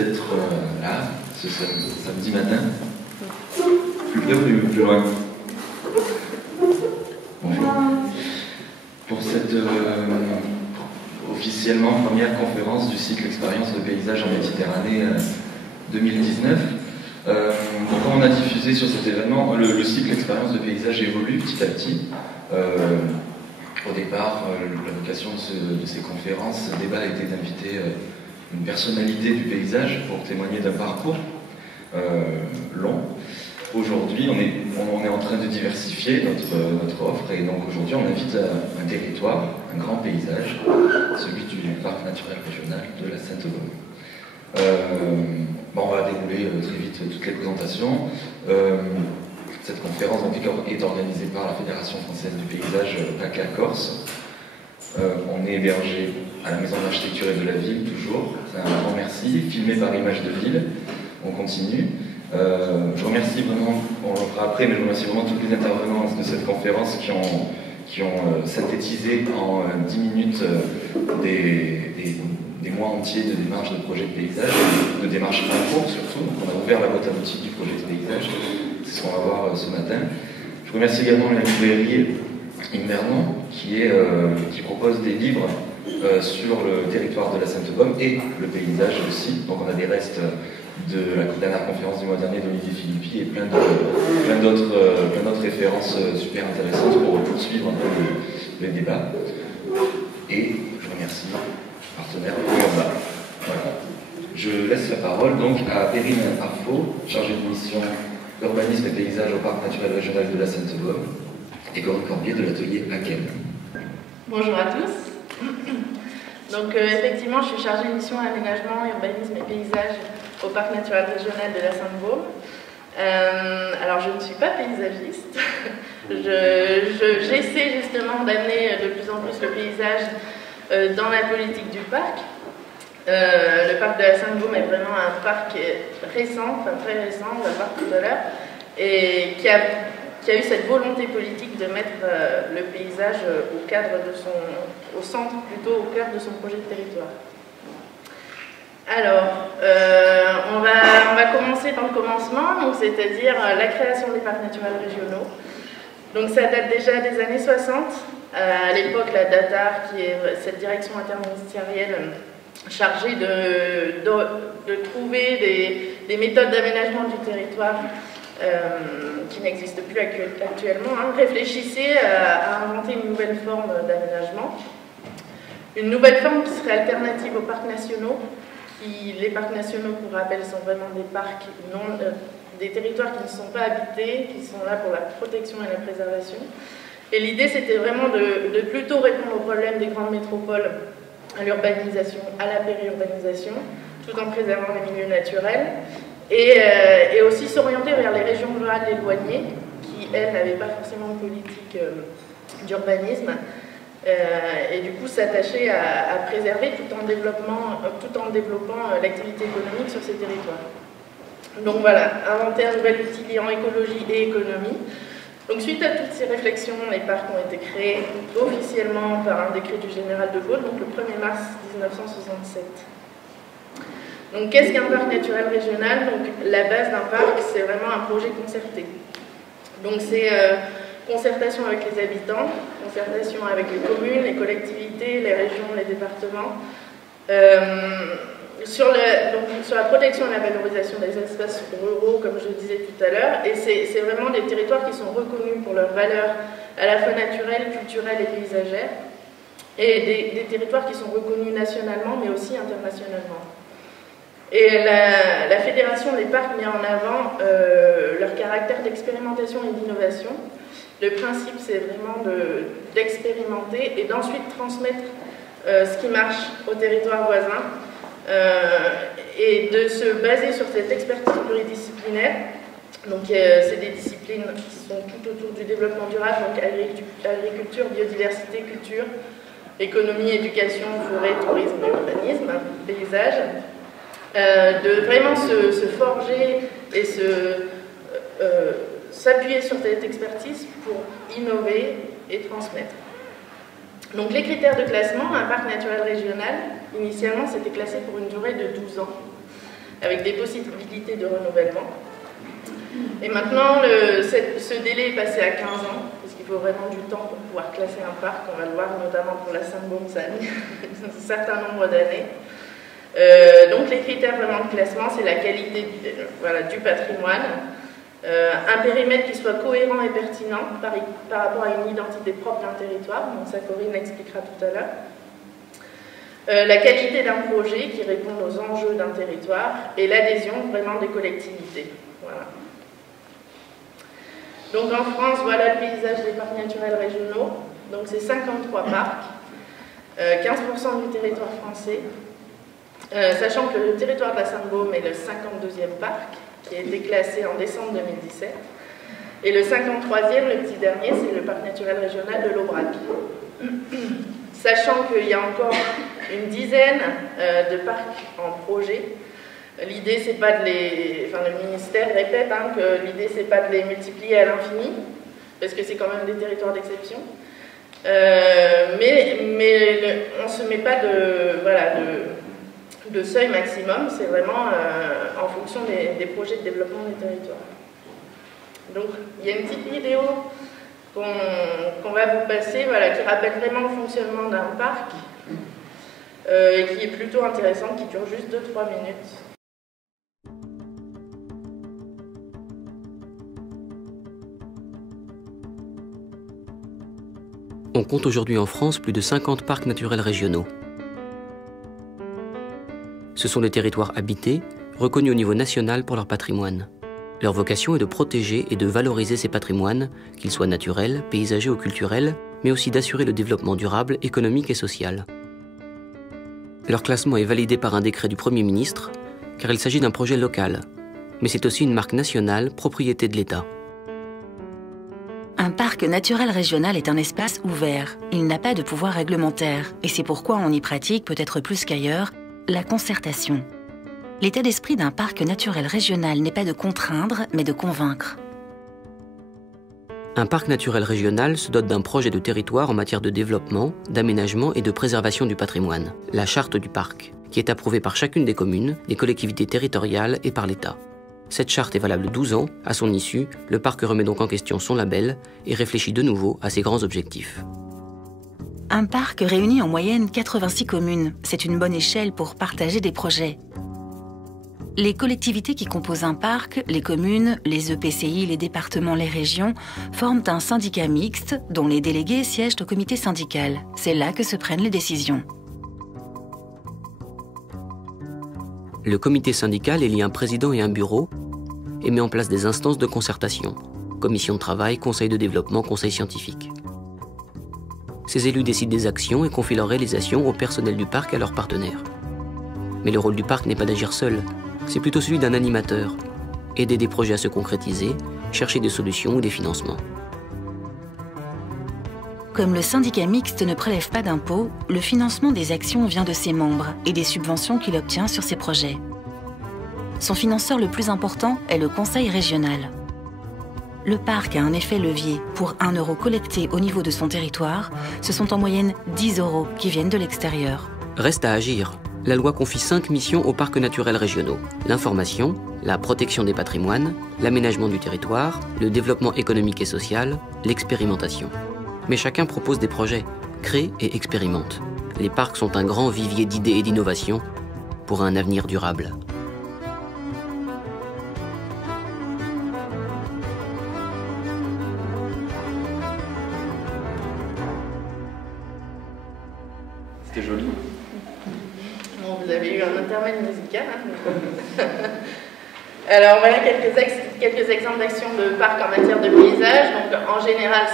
d'être là, ce samedi matin. Plus près ou plus loin? Bonjour. Pour cette officiellement première conférence du cycle Expérience de paysage en Méditerranée 2019. Quand on a diffusé sur cet événement, le cycle Expérience de paysage évolue petit à petit. Au départ, la vocation de ces conférences, ce débat a été d'inviter une personnalité du paysage pour témoigner d'un parcours long. Aujourd'hui, on est en train de diversifier notre offre, et donc aujourd'hui on invite un territoire, un grand paysage, celui du parc naturel régional de la Sainte-Baume. On va dérouler très vite toutes les présentations. Cette conférence est organisée par la Fédération française du paysage PACA Corse. On est hébergé à la Maison d'Architecture et de la Ville, toujours. C'est un grand merci, filmé par Images de Ville. On continue. Je remercie vraiment, on le fera après, mais je remercie vraiment tous les intervenants de cette conférence qui ont synthétisé en 10 minutes des mois entiers de démarches de projet de paysage, de démarches en cours surtout. Donc on a ouvert la boîte à outils du projet de paysage, c'est ce qu'on va voir ce matin. Je remercie également la librairie Invernon qui propose des livres sur le territoire de la Sainte-Baume et le paysage aussi. Donc on a des restes de la dernière conférence du mois dernier d'Olivier Philippi et plein d'autres références super intéressantes pour poursuivre un peu les débats. Et je remercie le partenaire Urba. Voilà. Je laisse la parole donc à Perrine Arfo, chargée de mission urbanisme et paysage au parc naturel régional de la Sainte-Baume, et Corinne Corbier de l'atelier AQUEM. Bonjour à tous. Donc effectivement, je suis chargée de mission aménagement, urbanisme et paysage au parc naturel régional de la Sainte-Baume. Alors je ne suis pas paysagiste. J'essaie justement d'amener de plus en plus le paysage dans la politique du parc. Le parc de la Sainte-Baume est vraiment un parc récent, enfin très récent, on va voir tout à l'heure, et qui a eu cette volonté politique de mettre le paysage au centre plutôt, au cœur de son projet de territoire. Alors, on va commencer par le commencement, c'est-à-dire la création des parcs naturels régionaux. Donc ça date déjà des années 60. À l'époque, la DATAR, qui est cette direction interministérielle chargée de trouver des méthodes d'aménagement du territoire qui n'existent plus actuellement, réfléchissait à inventer une nouvelle forme d'aménagement. Une nouvelle forme qui serait alternative aux parcs nationaux. Les parcs nationaux, pour rappel, sont vraiment des parcs des territoires qui ne sont pas habités, qui sont là pour la protection et la préservation. Et l'idée, c'était vraiment de plutôt répondre aux problèmes des grandes métropoles, à l'urbanisation, à la périurbanisation, tout en préservant les milieux naturels, et aussi s'orienter vers les régions rurales éloignées, qui, elles, n'avaient pas forcément de politique d'urbanisme, et du coup s'attacher à préserver tout en développant l'activité économique sur ces territoires. Donc voilà, inventer un nouvel outil liant écologie et économie. Donc suite à toutes ces réflexions, les parcs ont été créés officiellement par un décret du général de Gaulle, donc le 1er mars 1967. Donc qu'est-ce qu'un parc naturel régional? Donc la base d'un parc, c'est vraiment un projet concerté. Donc c'est concertation avec les habitants, concertation avec les communes, les collectivités, les régions, les départements, sur la protection et la valorisation des espaces ruraux, comme je disais tout à l'heure, et c'est vraiment des territoires qui sont reconnus pour leurs valeurs à la fois naturelles, culturelles et paysagères, et des territoires qui sont reconnus nationalement, mais aussi internationalement. Et la Fédération des parcs met en avant leur caractère d'expérimentation et d'innovation. Le principe, c'est vraiment d'expérimenter et d'ensuite transmettre ce qui marche aux territoires voisins et de se baser sur cette expertise pluridisciplinaire. Donc, c'est des disciplines qui sont tout autour du développement durable, donc agriculture, biodiversité, culture, économie, éducation, forêt, tourisme, urbanisme, paysage. De vraiment se forger et s'appuyer sur cette expertise pour innover et transmettre. Donc les critères de classement, un parc naturel régional, initialement c'était classé pour une durée de 12 ans. avec des possibilités de renouvellement. Et maintenant, ce délai est passé à 15 ans, parce qu'il faut vraiment du temps pour pouvoir classer un parc. On va le voir notamment pour la Sainte-Baume, ça a mis un certain nombre d'années. Donc les critères vraiment de classement, c'est la qualité du patrimoine, un périmètre qui soit cohérent et pertinent par rapport à une identité propre d'un territoire, donc ça Corinne l'expliquera tout à l'heure. La qualité d'un projet qui répond aux enjeux d'un territoire et l'adhésion vraiment des collectivités. Voilà. Donc en France, voilà le paysage des parcs naturels régionaux. Donc c'est 53 parcs, 15% du territoire français, sachant que le territoire de la Sainte-Baume est le 52e parc, qui a été classé en décembre 2017. Et le 53e, le petit dernier, c'est le parc naturel régional de l'Aubrac. Sachant qu'il y a encore une dizaine de parcs en projet. L'idée, c'est pas de les... Enfin, le ministère répète que l'idée, c'est pas de les multiplier à l'infini, parce que c'est quand même des territoires d'exception. Mais on ne se met pas de seuil maximum, c'est vraiment en fonction des projets de développement des territoires. Donc, il y a une petite vidéo qu'on va vous passer, qui rappelle vraiment le fonctionnement d'un parc, et qui est plutôt intéressante, qui dure juste 2-3 minutes. On compte aujourd'hui en France plus de 50 parcs naturels régionaux. Ce sont des territoires habités, reconnus au niveau national pour leur patrimoine. Leur vocation est de protéger et de valoriser ces patrimoines, qu'ils soient naturels, paysagers ou culturels, mais aussi d'assurer le développement durable, économique et social. Leur classement est validé par un décret du Premier ministre, car il s'agit d'un projet local, mais c'est aussi une marque nationale, propriété de l'État. Un parc naturel régional est un espace ouvert. Il n'a pas de pouvoir réglementaire, et c'est pourquoi on y pratique, peut-être plus qu'ailleurs, la concertation. L'état d'esprit d'un parc naturel régional n'est pas de contraindre, mais de convaincre. Un parc naturel régional se dote d'un projet de territoire en matière de développement, d'aménagement et de préservation du patrimoine, la charte du parc, qui est approuvée par chacune des communes, des collectivités territoriales et par l'État. Cette charte est valable 12 ans. À son issue, le parc remet donc en question son label et réfléchit de nouveau à ses grands objectifs. Un parc réunit en moyenne 86 communes. C'est une bonne échelle pour partager des projets. Les collectivités qui composent un parc, les communes, les EPCI, les départements, les régions, forment un syndicat mixte dont les délégués siègent au comité syndical. C'est là que se prennent les décisions. Le comité syndical élit un président et un bureau et met en place des instances de concertation, commission de travail, conseil de développement, conseil scientifique. Ces élus décident des actions et confient leur réalisation au personnel du parc et à leurs partenaires. Mais le rôle du parc n'est pas d'agir seul, c'est plutôt celui d'un animateur, aider des projets à se concrétiser, chercher des solutions ou des financements. Comme le syndicat mixte ne prélève pas d'impôts, le financement des actions vient de ses membres et des subventions qu'il obtient sur ses projets. Son financeur le plus important est le conseil régional. Le parc a un effet levier. Pour 1 euro collecté au niveau de son territoire, ce sont en moyenne 10 euros qui viennent de l'extérieur. Reste à agir. La loi confie 5 missions aux parcs naturels régionaux. L'information, la protection des patrimoines, l'aménagement du territoire, le développement économique et social, l'expérimentation. Mais chacun propose des projets, crée et expérimente. Les parcs sont un grand vivier d'idées et d'innovations pour un avenir durable. C'était joli. Bon, vous avez eu un intermède musical. Alors voilà quelques exemples d'actions de parc en matière de paysage. Donc en général,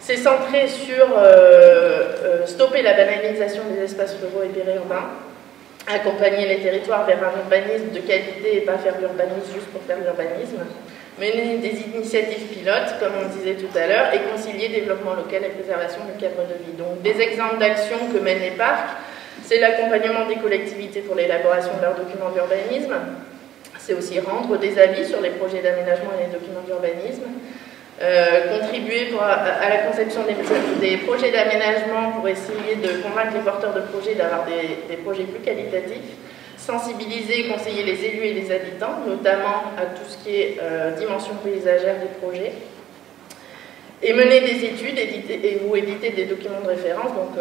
c'est centré sur stopper la banalisation des espaces ruraux et périurbains, accompagner les territoires vers un urbanisme de qualité et pas faire l'urbanisme juste pour faire l'urbanisme, mener des initiatives pilotes, comme on disait tout à l'heure, et concilier développement local et préservation du cadre de vie. Donc des exemples d'actions que mènent les parcs, c'est l'accompagnement des collectivités pour l'élaboration de leurs documents d'urbanisme, c'est aussi rendre des avis sur les projets d'aménagement et les documents d'urbanisme, contribuer à la conception des projets d'aménagement pour essayer de convaincre les porteurs de projets d'avoir des projets plus qualitatifs. sensibiliser et conseiller les élus et les habitants, notamment à tout ce qui est dimension paysagère des projets, et mener des études ou éditer des documents de référence. Donc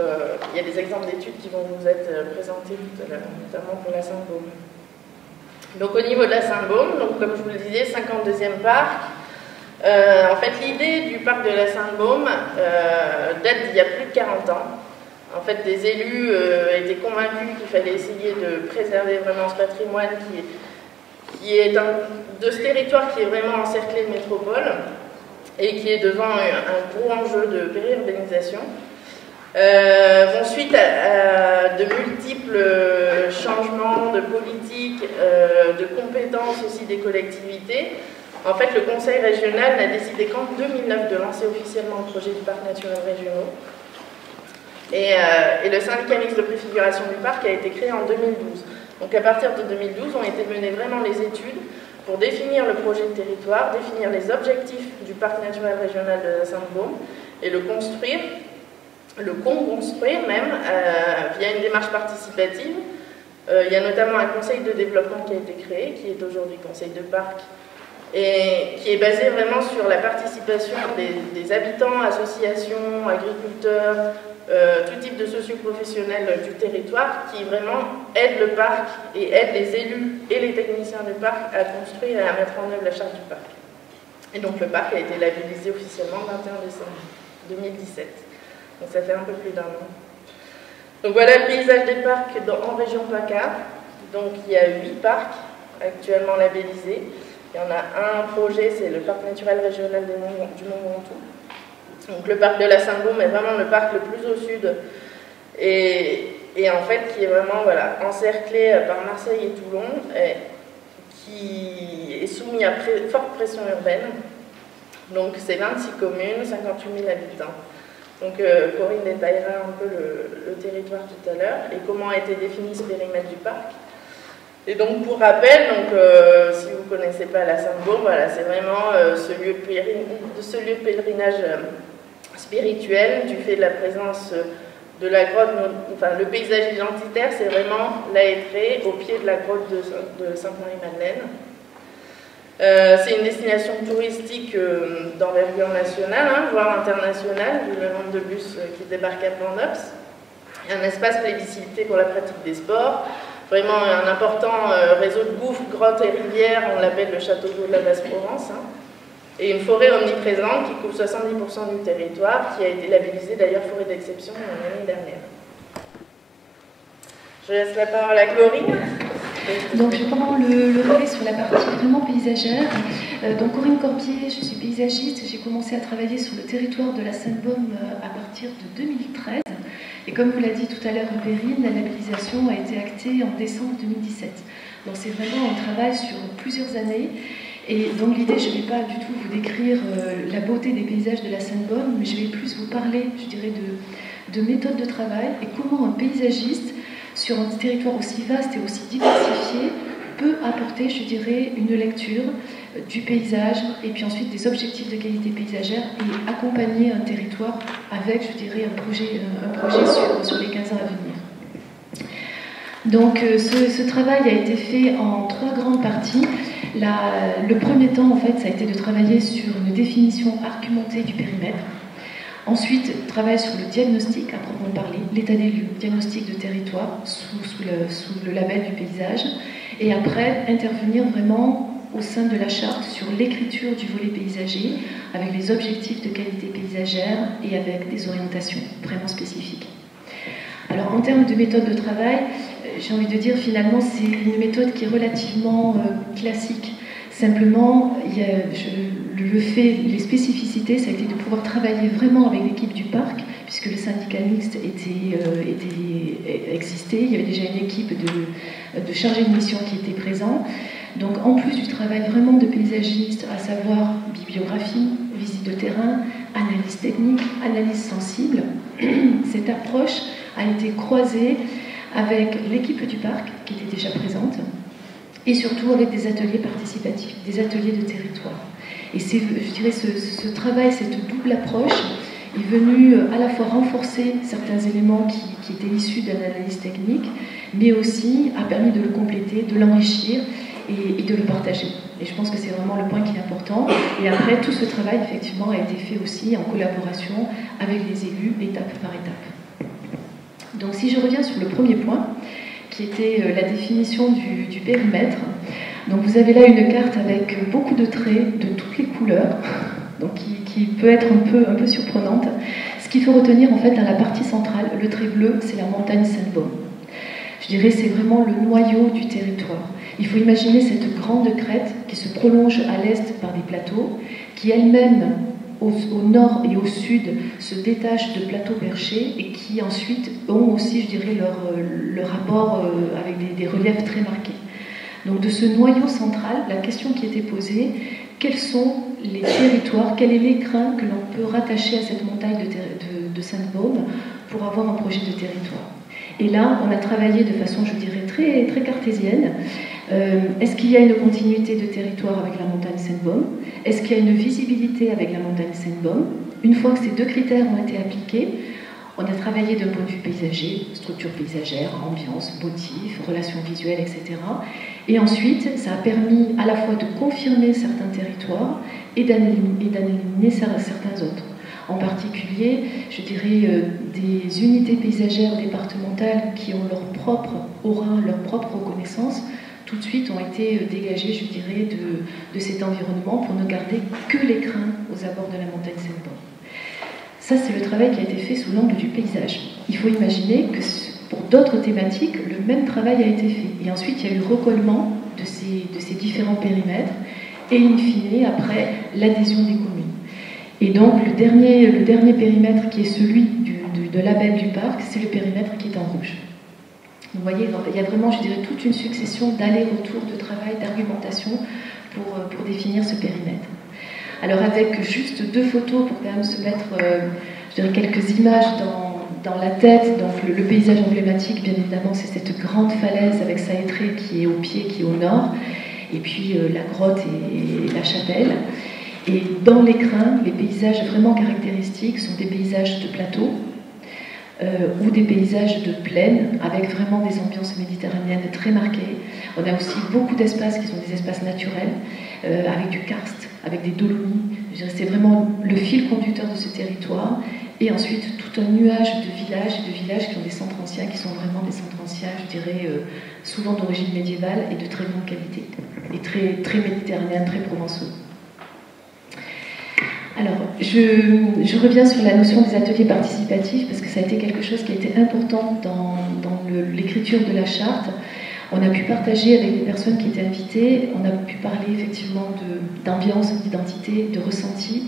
il y a des exemples d'études qui vont vous être présentés tout à l'heure, notamment pour la Sainte-Baume. Donc au niveau de la Sainte-Baume, donc comme je vous le disais, 52e parc. En fait, l'idée du parc de la Sainte-Baume date d'il y a plus de 40 ans. En fait, des élus étaient convaincus qu'il fallait essayer de préserver vraiment ce patrimoine qui est de ce territoire qui est vraiment encerclé de métropole et qui est devant un gros enjeu de périurbanisation. Suite à de multiples changements de politique, de compétences aussi des collectivités, en fait, le Conseil régional n'a décidé qu'en 2009 de lancer officiellement le projet du parc naturel régional. Et le syndicat mixte de préfiguration du parc a été créé en 2012. Donc à partir de 2012, ont été menées vraiment les études pour définir le projet de territoire, définir les objectifs du parc naturel régional de la Sainte-Baume et le construire, le co-construire même via une démarche participative. Il y a notamment un conseil de développement qui a été créé, qui est aujourd'hui conseil de parc, et qui est basé vraiment sur la participation des habitants, associations, agriculteurs, tout type de socioprofessionnels du territoire qui vraiment aident le parc et aident les élus et les techniciens du parc à construire et à mettre en œuvre la charte du parc. Et donc le parc a été labellisé officiellement le 21 décembre 2017. Donc ça fait un peu plus d'un an. Donc voilà le paysage des parcs en région PACA. Donc il y a 8 parcs actuellement labellisés. Il y en a un projet, c'est le parc naturel régional du Mont-Ventoux. Donc le parc de la Sainte-Baume est vraiment le parc le plus au sud et en fait qui est vraiment encerclé par Marseille et Toulon et qui est soumis à forte pression urbaine. Donc c'est 26 communes, 58 000 habitants. Donc Corinne détaillera un peu le territoire tout à l'heure et comment a été défini ce périmètre du parc. Et donc pour rappel, si vous ne connaissez pas la Sainte-Baume, c'est vraiment ce lieu de pèlerinage spirituel du fait de la présence de la grotte, le paysage identitaire, c'est vraiment la Hêtrée au pied de la grotte de Sainte-Marie-Madeleine. C'est une destination touristique d'envergure nationale, voire internationale, vu le nombre de bus qui débarquent à Plan-Nops. Un espace plébiscité pour la pratique des sports, vraiment un important réseau de gouffres, grottes et rivières, on l'appelle le château d'eau de la Basse-Provence. Et une forêt omniprésente qui couvre 70% du territoire, qui a été labellisée d'ailleurs forêt d'exception l'année dernière. Je laisse la parole à Corinne. Donc je prends le relais sur la partie vraiment paysagère. Donc Corinne Corbier, je suis paysagiste, j'ai commencé à travailler sur le territoire de la Sainte-Baume à partir de 2013. Et comme vous l'a dit tout à l'heure Perrine, la labellisation a été actée en décembre 2017. Donc c'est vraiment un travail sur plusieurs années. Et donc l'idée, je ne vais pas du tout vous décrire la beauté des paysages de la Sainte-Baume, mais je vais plus vous parler, je dirais, de méthode de travail et comment un paysagiste, sur un territoire aussi vaste et aussi diversifié, peut apporter, je dirais, une lecture du paysage et puis ensuite des objectifs de qualité paysagère et accompagner un territoire avec, je dirais, un projet sur les 15 ans à venir. Donc ce travail a été fait en 3 grandes parties. Le premier temps, en fait, ça a été de travailler sur une définition argumentée du périmètre. Ensuite, travail sur le diagnostic, à proprement parler, l'état des lieux, diagnostic de territoire sous le label du paysage. Et après, intervenir vraiment au sein de la charte sur l'écriture du volet paysager, avec les objectifs de qualité paysagère et avec des orientations vraiment spécifiques. Alors, en termes de méthode de travail, j'ai envie de dire finalement c'est une méthode qui est relativement classique. Simplement, les spécificités, ça a été de pouvoir travailler vraiment avec l'équipe du parc, puisque le syndicat mixte existait. Il y avait déjà une équipe de chargés de mission qui était présent. Donc en plus du travail vraiment de paysagiste, à savoir bibliographie, visite de terrain, analyse technique, analyse sensible, cette approche a été croisée avec l'équipe du parc qui était déjà présente et surtout avec des ateliers participatifs, des ateliers de territoire. Et c'est, je dirais, ce travail, cette double approche est venu à la fois renforcer certains éléments qui étaient issus d'une analyse technique, mais aussi a permis de le compléter, de l'enrichir et de le partager. Et je pense que c'est vraiment le point qui est important. Et après, tout ce travail, effectivement, a été fait aussi en collaboration avec les élus, étape par étape. Donc si je reviens sur le premier point, qui était la définition du périmètre, donc vous avez là une carte avec beaucoup de traits de toutes les couleurs, donc qui peut être un peu surprenante. Ce qu'il faut retenir en fait dans la partie centrale, le trait bleu, c'est la montagne Sainte-Baume. Je dirais c'est vraiment le noyau du territoire. Il faut imaginer cette grande crête qui se prolonge à l'est par des plateaux, qui elle-même, au nord et au sud, se détachent de plateaux perchés et qui ensuite ont aussi, je dirais, leur rapport avec des reliefs très marqués. Donc de ce noyau central, la question qui était posée, quels sont les territoires, quel est l'écrin que l'on peut rattacher à cette montagne de Sainte-Baume pour avoir un projet de territoire? Et là, on a travaillé de façon, je dirais, très, très cartésienne. Est-ce qu'il y a une continuité de territoire avec la montagne Sainte-Baume? Est-ce qu'il y a une visibilité avec la montagne Sainte-Baume? Une fois que ces deux critères ont été appliqués, on a travaillé d'un point de vue paysager, structure paysagère, ambiance, motif, relations visuelles, etc. Et ensuite, ça a permis à la fois de confirmer certains territoires et d'éliminer certains autres. En particulier, je dirais, des unités paysagères départementales qui ont leur propre aura, leur propre reconnaissance, tout de suite ont été dégagées, je dirais, de cet environnement pour ne garder que l'écrin aux abords de la montagne Sainte-Baume. Ça, c'est le travail qui a été fait sous l'angle du paysage. Il faut imaginer que pour d'autres thématiques, le même travail a été fait. Et ensuite, il y a eu recollement de ces différents périmètres et, in fine, après, l'adhésion des communes. Et donc, le dernier périmètre qui est celui de label du parc, c'est le périmètre qui est en rouge. Vous voyez, il y a vraiment, je dirais, toute une succession d'allers-retours de travail, d'argumentation pour définir ce périmètre. Alors avec juste deux photos pour quand même se mettre, je dirais, quelques images dans la tête. Donc le paysage emblématique, bien évidemment, c'est cette grande falaise avec sa hêtraie qui est au pied, qui est au nord, et puis la grotte et la chapelle. Et dans l'écrin, les paysages vraiment caractéristiques sont des paysages de plateau ou des paysages de plaine avec vraiment des ambiances méditerranéennes très marquées. On a aussi beaucoup d'espaces qui sont des espaces naturels avec du karst, avec des dolomies. C'est vraiment le fil conducteur de ce territoire. Et ensuite, tout un nuage de villages qui ont des centres anciens, qui sont vraiment des centres anciens, je dirais, souvent d'origine médiévale et de très grande qualité, et très, très méditerranéens, très provençaux. Alors, je reviens sur la notion des ateliers participatifs, parce que ça a été quelque chose qui a été important dans l'écriture de la charte. On a pu partager avec les personnes qui étaient invitées, on a pu parler effectivement d'ambiance, d'identité, de ressenti.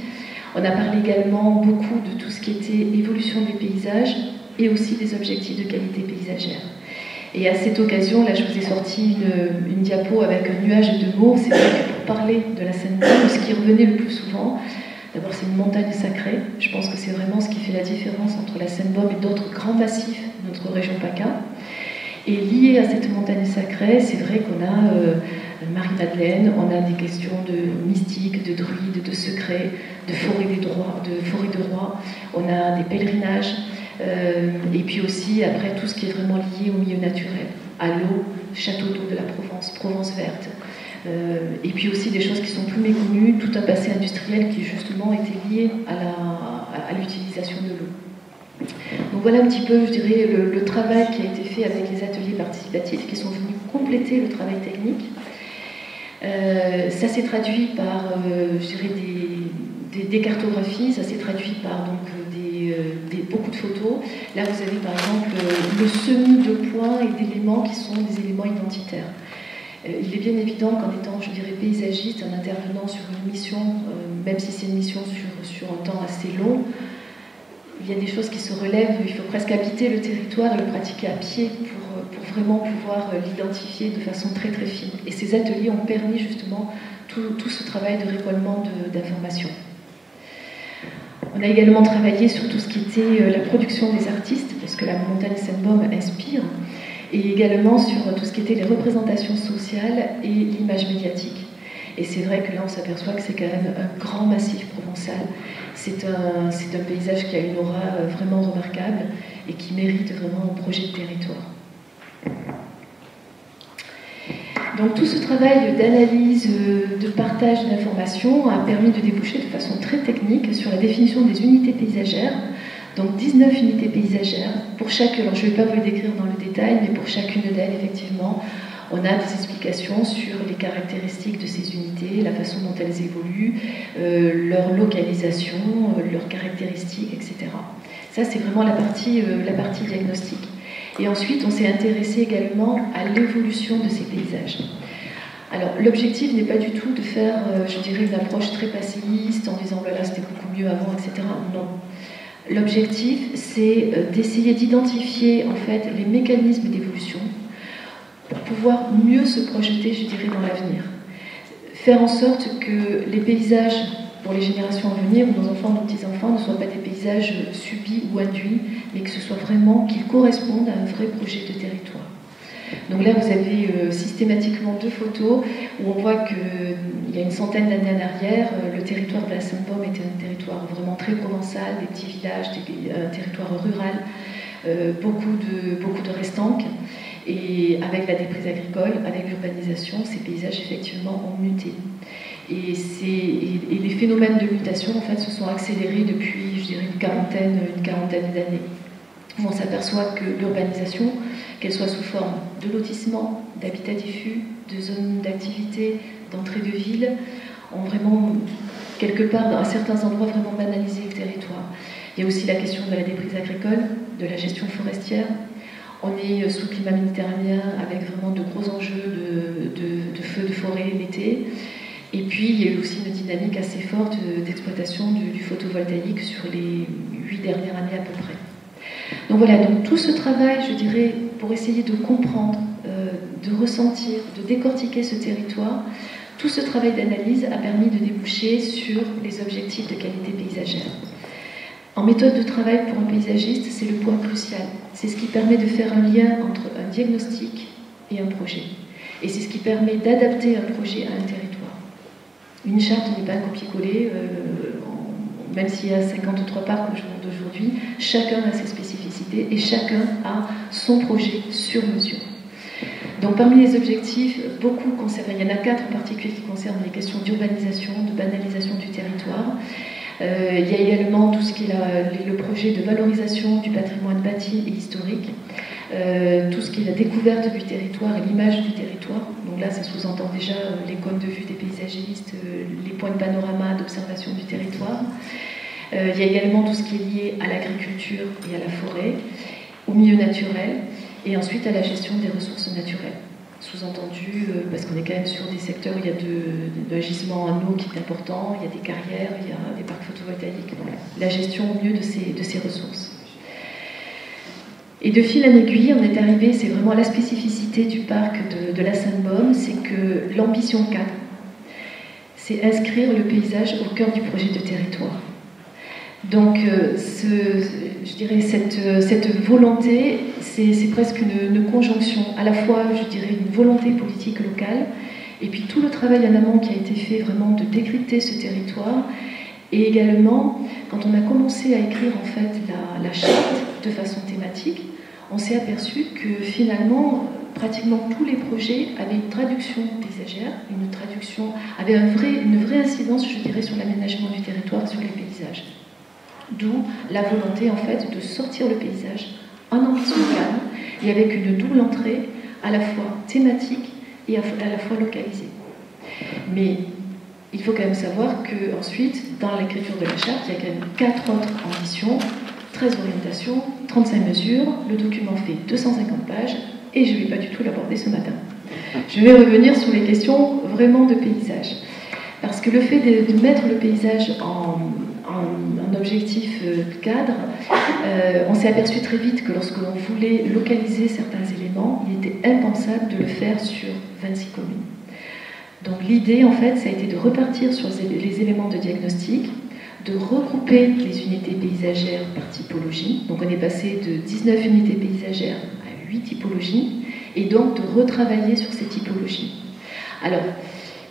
On a parlé également beaucoup de tout ce qui était évolution des paysages et aussi des objectifs de qualité paysagère. Et à cette occasion, là je vous ai sorti une diapo avec un nuage de mots. C'est vrai que pour parler de la Sainte-Baume, ce qui revenait le plus souvent, d'abord c'est une montagne sacrée. Je pense que c'est vraiment ce qui fait la différence entre la Sainte-Baume et d'autres grands massifs de notre région PACA. Et lié à cette montagne sacrée, c'est vrai qu'on a Marie-Madeleine, on a des questions de mystique, de druides, de secrets, de forêt de rois, on a des pèlerinages, et puis aussi après tout ce qui est vraiment lié au milieu naturel, à l'eau, château d'eau de la Provence, Provence verte, et puis aussi des choses qui sont plus méconnues, tout un passé industriel qui justement était lié à l'utilisation de l'eau. Donc voilà un petit peu, je dirais, le travail qui a été fait avec les ateliers participatifs qui sont venus compléter le travail technique. Ça s'est traduit par, je dirais, des cartographies, ça s'est traduit par donc, beaucoup de photos. Là, vous avez par exemple le semis de points et d'éléments qui sont des éléments identitaires. Il est bien évident qu'en étant, je dirais, paysagiste, en intervenant sur une mission, même si c'est une mission sur un temps assez long, il y a des choses qui se relèvent, il faut presque habiter le territoire et le pratiquer à pied pour vraiment pouvoir l'identifier de façon très très fine. Et ces ateliers ont permis justement tout ce travail de récollement d'informations. On a également travaillé sur tout ce qui était la production des artistes, parce que la montagne Sainte-Baume inspire, et également sur tout ce qui était les représentations sociales et l'image médiatique. Et c'est vrai que là, on s'aperçoit que c'est quand même un grand massif provençal. C'est un paysage qui a une aura vraiment remarquable et qui mérite vraiment un projet de territoire. Donc tout ce travail d'analyse, de partage d'informations a permis de déboucher de façon très technique sur la définition des unités paysagères. Donc 19 unités paysagères pour chacune. Alors je ne vais pas vous le décrire dans le détail, mais pour chacune d'elles, effectivement, on a des explications sur les caractéristiques de ces unités, la façon dont elles évoluent, leur localisation, leurs caractéristiques, etc. Ça, c'est vraiment la partie diagnostique. Et ensuite, on s'est intéressé également à l'évolution de ces paysages. Alors, l'objectif n'est pas du tout de faire, je dirais, une approche très passéiste en disant « là, c'était beaucoup mieux avant, etc. » Non. L'objectif, c'est d'essayer d'identifier, en fait, les mécanismes d'évolution pour pouvoir mieux se projeter, je dirais, dans l'avenir. Faire en sorte que les paysages, pour les générations à venir, ou nos enfants, nos petits-enfants, ne soient pas des paysages subis ou induits, mais que ce soit vraiment qu'ils correspondent à un vrai projet de territoire. Donc là, vous avez systématiquement 2 photos où on voit qu'il y a une centaine d'années en arrière, le territoire de la Sainte-Baume était un territoire vraiment très provençal, des petits villages, un territoire rural, beaucoup de restanques. Et avec la déprise agricole, avec l'urbanisation, ces paysages effectivement ont muté. Et les phénomènes de mutation en fait se sont accélérés depuis, je dirais, une quarantaine d'années. On s'aperçoit que l'urbanisation, qu'elle soit sous forme de lotissement, d'habitat diffus, de zones d'activité, d'entrée de ville, ont vraiment, quelque part, à certains endroits, vraiment banalisé le territoire. Il y a aussi la question de la déprise agricole, de la gestion forestière. On est sous climat méditerranéen avec vraiment de gros enjeux de feux de forêt l'été. Et puis, il y a eu aussi une dynamique assez forte d'exploitation du photovoltaïque sur les 8 dernières années à peu près. Donc voilà, donc tout ce travail, je dirais, pour essayer de comprendre, de ressentir, de décortiquer ce territoire, tout ce travail d'analyse a permis de déboucher sur les objectifs de qualité paysagère. En méthode de travail pour un paysagiste, c'est le point crucial. C'est ce qui permet de faire un lien entre un diagnostic et un projet. Et c'est ce qui permet d'adapter un projet à un territoire. Une charte n'est pas un copier-coller, même s'il y a 53 parcs d'aujourd'hui, chacun a ses spécificités et chacun a son projet sur mesure. Donc parmi les objectifs, beaucoup concernent, il y en a 4 en particulier qui concernent les questions d'urbanisation, de banalisation du territoire. Il y a également tout ce qui est le projet de valorisation du patrimoine bâti et historique, tout ce qui est la découverte du territoire et l'image du territoire. Donc là, ça sous-entend déjà les coins de vue des paysagistes, les points de panorama d'observation du territoire. Il y a également tout ce qui est lié à l'agriculture et à la forêt, au milieu naturel, et ensuite à la gestion des ressources naturelles. Sous-entendu, parce qu'on est quand même sur des secteurs où il y a de gisement en eau qui est important, il y a des carrières, il y a des parcs photovoltaïques, donc la gestion au mieux de ces ressources. Et de fil en aiguille, on est arrivé, c'est vraiment la spécificité du parc de la Sainte-Baume, c'est que l'ambition cadre, c'est inscrire le paysage au cœur du projet de territoire. Donc, je dirais, cette volonté, c'est presque une conjonction, à la fois, je dirais, une volonté politique locale, et puis tout le travail en amont qui a été fait vraiment de décrypter ce territoire, et également, quand on a commencé à écrire en fait la charte de façon thématique, on s'est aperçu que finalement, pratiquement tous les projets avaient une traduction paysagère, avaient une vraie incidence, je dirais, sur l'aménagement du territoire, sur les paysages. D'où la volonté en fait de sortir le paysage en ambition calme et avec une double entrée à la fois thématique et à la fois localisée. Mais il faut quand même savoir qu'ensuite, dans l'écriture de la charte, il y a quand même 4 autres ambitions, 13 orientations, 35 mesures, le document fait 250 pages et je ne vais pas du tout l'aborder ce matin. Je vais revenir sur les questions vraiment de paysage. Parce que le fait de mettre le paysage en objectif cadre, on s'est aperçu très vite que lorsque l'on voulait localiser certains éléments, il était impensable de le faire sur 26 communes. Donc l'idée, en fait, ça a été de repartir sur les éléments de diagnostic, de regrouper les unités paysagères par typologie. Donc on est passé de 19 unités paysagères à 8 typologies, et donc de retravailler sur ces typologies. Alors,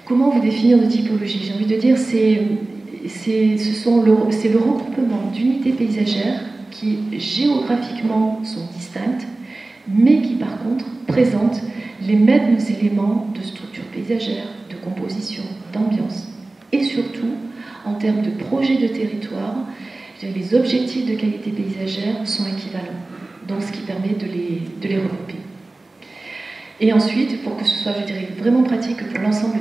comment vous définir de typologie? J'ai envie de dire, c'est le regroupement d'unités paysagères qui géographiquement sont distinctes, mais qui par contre présente les mêmes éléments de structure paysagère, de composition, d'ambiance, et surtout, en termes de projet de territoire, les objectifs de qualité paysagère sont équivalents, donc ce qui permet de les regrouper. Et ensuite, pour que ce soit, je dirais, vraiment pratique pour l'ensemble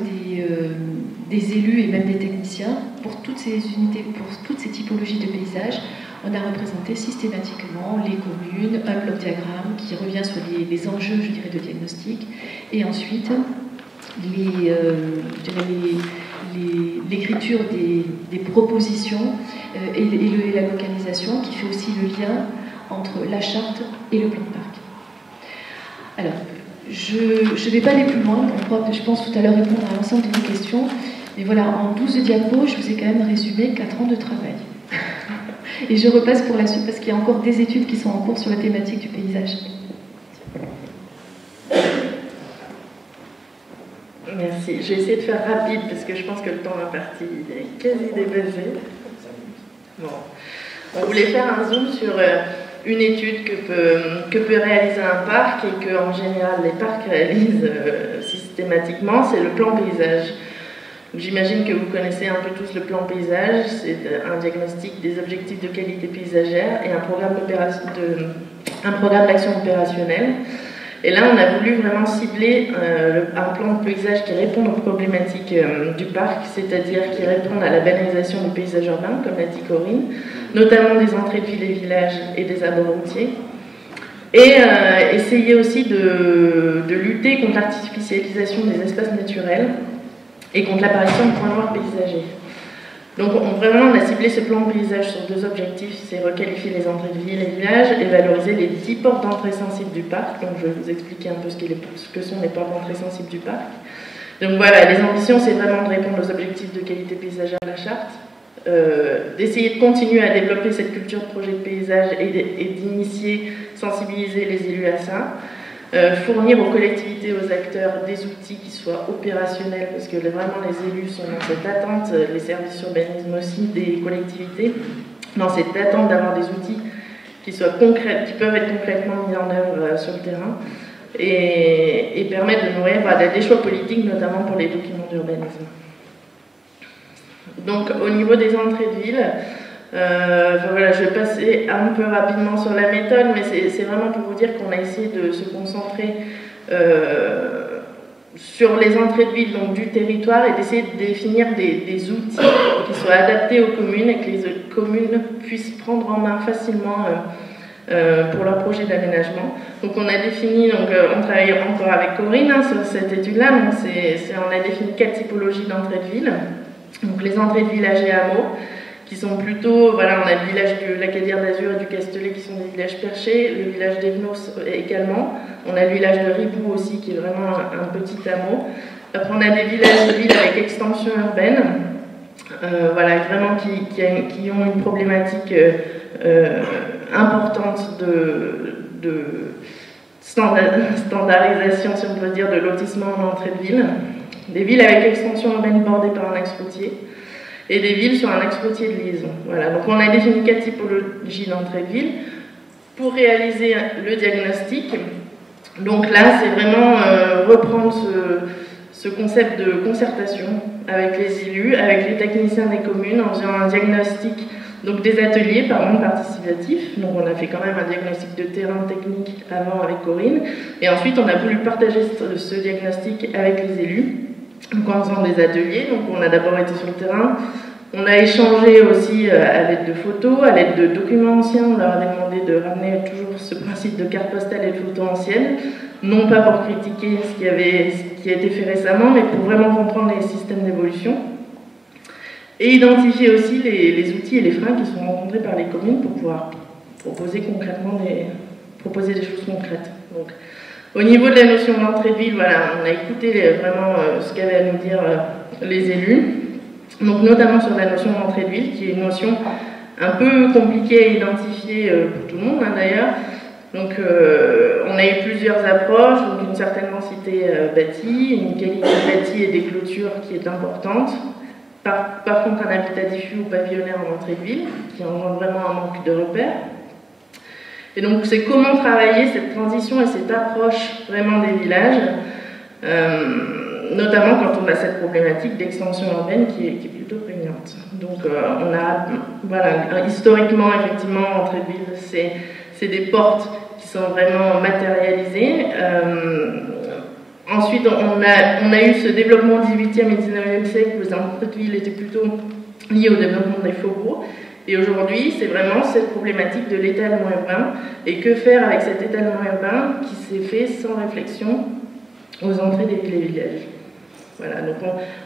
des élus et même des techniciens, pour toutes ces unités, pour toutes ces typologies de paysages, on a représenté systématiquement les communes, un bloc diagramme qui revient sur les enjeux, je dirais, de diagnostic, et ensuite l'écriture des propositions et la localisation qui fait aussi le lien entre la charte et le plan de parc. Alors, je ne vais pas aller plus loin, je pense tout à l'heure répondre à l'ensemble de vos questions, mais voilà, en 12 diapos, je vous ai quand même résumé 4 ans de travail. Et je repasse pour la suite parce qu'il y a encore des études qui sont en cours sur la thématique du paysage. Merci. Je vais essayer de faire rapide parce que je pense que le temps imparti est quasi dépassé. Bon. On voulait faire un zoom sur une étude que peut réaliser un parc et que en général les parcs réalisent systématiquement, c'est le plan paysage. J'imagine que vous connaissez un peu tous le plan paysage, c'est un diagnostic des objectifs de qualité paysagère et un programme d'action opérationnelle. Et là, on a voulu vraiment cibler un plan de paysage qui réponde aux problématiques du parc, c'est-à-dire qui répond à la banalisation du paysage urbain, comme l'a dit Corinne, notamment des entrées de villes et villages et des abords routiers. Et essayer aussi de lutter contre l'artificialisation des espaces naturels et contre l'apparition de points noirs paysagers. Donc vraiment, on a ciblé ce plan de paysage sur 2 objectifs, c'est requalifier les entrées de villes et villages et valoriser les 10 portes d'entrée sensibles du parc. Donc je vais vous expliquer un peu ce que sont les portes d'entrée sensibles du parc. Donc voilà, les ambitions, c'est vraiment de répondre aux objectifs de qualité paysagère de la charte, d'essayer de continuer à développer cette culture de projet de paysage et d'initier, sensibiliser les élus à ça. Fournir aux collectivités, aux acteurs des outils qui soient opérationnels, parce que vraiment les élus sont dans cette attente, les services urbanisme aussi des collectivités, dans cette attente d'avoir des outils qui soient concrets, qui peuvent être concrètement mis en œuvre sur le terrain et permettre de nourrir des choix politiques, notamment pour les documents d'urbanisme. Donc au niveau des entrées de ville, voilà, je vais passer un peu rapidement sur la méthode, mais c'est vraiment pour vous dire qu'on a essayé de se concentrer sur les entrées de ville, donc du territoire, et d'essayer de définir des outils qui soient adaptés aux communes et que les communes puissent prendre en main facilement pour leur projet d'aménagement. Donc on a défini, on travaille encore avec Corinne sur cette étude-là, donc on a défini 4 typologies d'entrées de ville. Donc les entrées de villages et hameaux, qui sont plutôt, voilà, on a le village de l'Acadière d'Azur et du Castellet qui sont des villages perchés, le village d'Evenos également, on a le village de Ribou aussi qui est vraiment un petit hameau. Après on a des villages de ville avec extension urbaine, voilà, vraiment qui ont une problématique importante de standardisation, si on peut dire, de lotissement en entrée de ville. Des villes avec extension urbaine bordée par un axe routier. Et des villes sur un axe routier de liaison. Voilà, donc on a défini 4 typologies d'entrée de ville pour réaliser le diagnostic. Donc là, c'est vraiment reprendre ce concept de concertation avec les élus, avec les techniciens des communes, en faisant un diagnostic, donc des ateliers participatifs. Donc on a fait quand même un diagnostic de terrain technique avant avec Corinne. Et ensuite, on a voulu partager ce diagnostic avec les élus. Donc en faisant des ateliers, donc on a d'abord été sur le terrain, on a échangé aussi à l'aide de photos, à l'aide de documents anciens, on leur avait demandé de ramener toujours ce principe de carte postale et de photos anciennes, non pas pour critiquer ce qui a été fait récemment, mais pour vraiment comprendre les systèmes d'évolution, et identifier aussi les outils et les freins qui sont rencontrés par les communes pour pouvoir proposer concrètement proposer des choses concrètes. Donc, au niveau de la notion d'entrée de ville, voilà, on a écouté vraiment ce qu'avaient à nous dire les élus, donc notamment sur la notion d'entrée de ville, qui est une notion un peu compliquée à identifier pour tout le monde d'ailleurs. Donc on a eu plusieurs approches, donc une certaine densité bâtie, une qualité bâtie et des clôtures qui est importante. Par contre un habitat diffus ou pavillonnaire en entrée de ville, qui engendre vraiment un manque de repères. Et donc c'est comment travailler cette transition et cette approche vraiment des villages, notamment quand on a cette problématique d'extension urbaine qui est plutôt prégnante. Donc on a, voilà, historiquement, effectivement, entrée de ville, c'est des portes qui sont vraiment matérialisées. Ensuite, on a eu ce développement au XVIIIe et XIXe siècle où les entrées de ville étaient plutôt liées au développement des faubourgs. Et aujourd'hui, c'est vraiment cette problématique de l'étalement urbain. Et que faire avec cet étalement urbain qui s'est fait sans réflexion aux entrées des villes et villages. Voilà, donc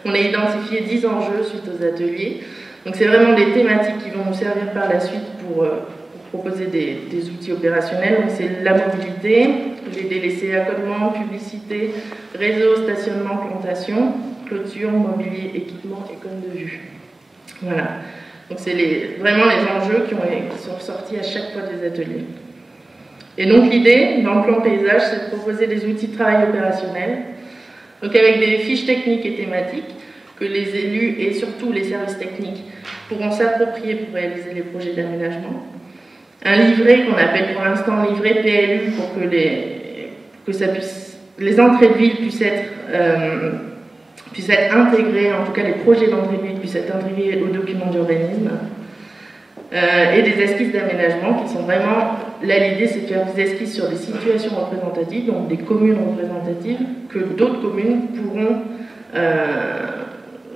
on a identifié 10 enjeux suite aux ateliers. Donc c'est vraiment des thématiques qui vont nous servir par la suite pour proposer des outils opérationnels. Donc c'est la mobilité, les délaissés, accotement, publicité, réseau, stationnement, plantation, clôture, mobilier, équipement et cône de vue. Voilà. Donc c'est vraiment les enjeux qui sont ressortis à chaque fois des ateliers. Et donc l'idée, dans le plan paysage, c'est de proposer des outils de travail opérationnels, donc avec des fiches techniques et thématiques que les élus et surtout les services techniques pourront s'approprier pour réaliser les projets d'aménagement. Un livret qu'on appelle pour l'instant livret PLU pour que les entrées de ville puissent être intégrées, en tout cas les projets d'entrée de ville puissent être intégrés aux documents d'urbanisme. Et des esquisses d'aménagement qui sont vraiment, là l'idée c'est de faire des esquisses sur des situations représentatives, donc des communes représentatives, que d'autres communes pourront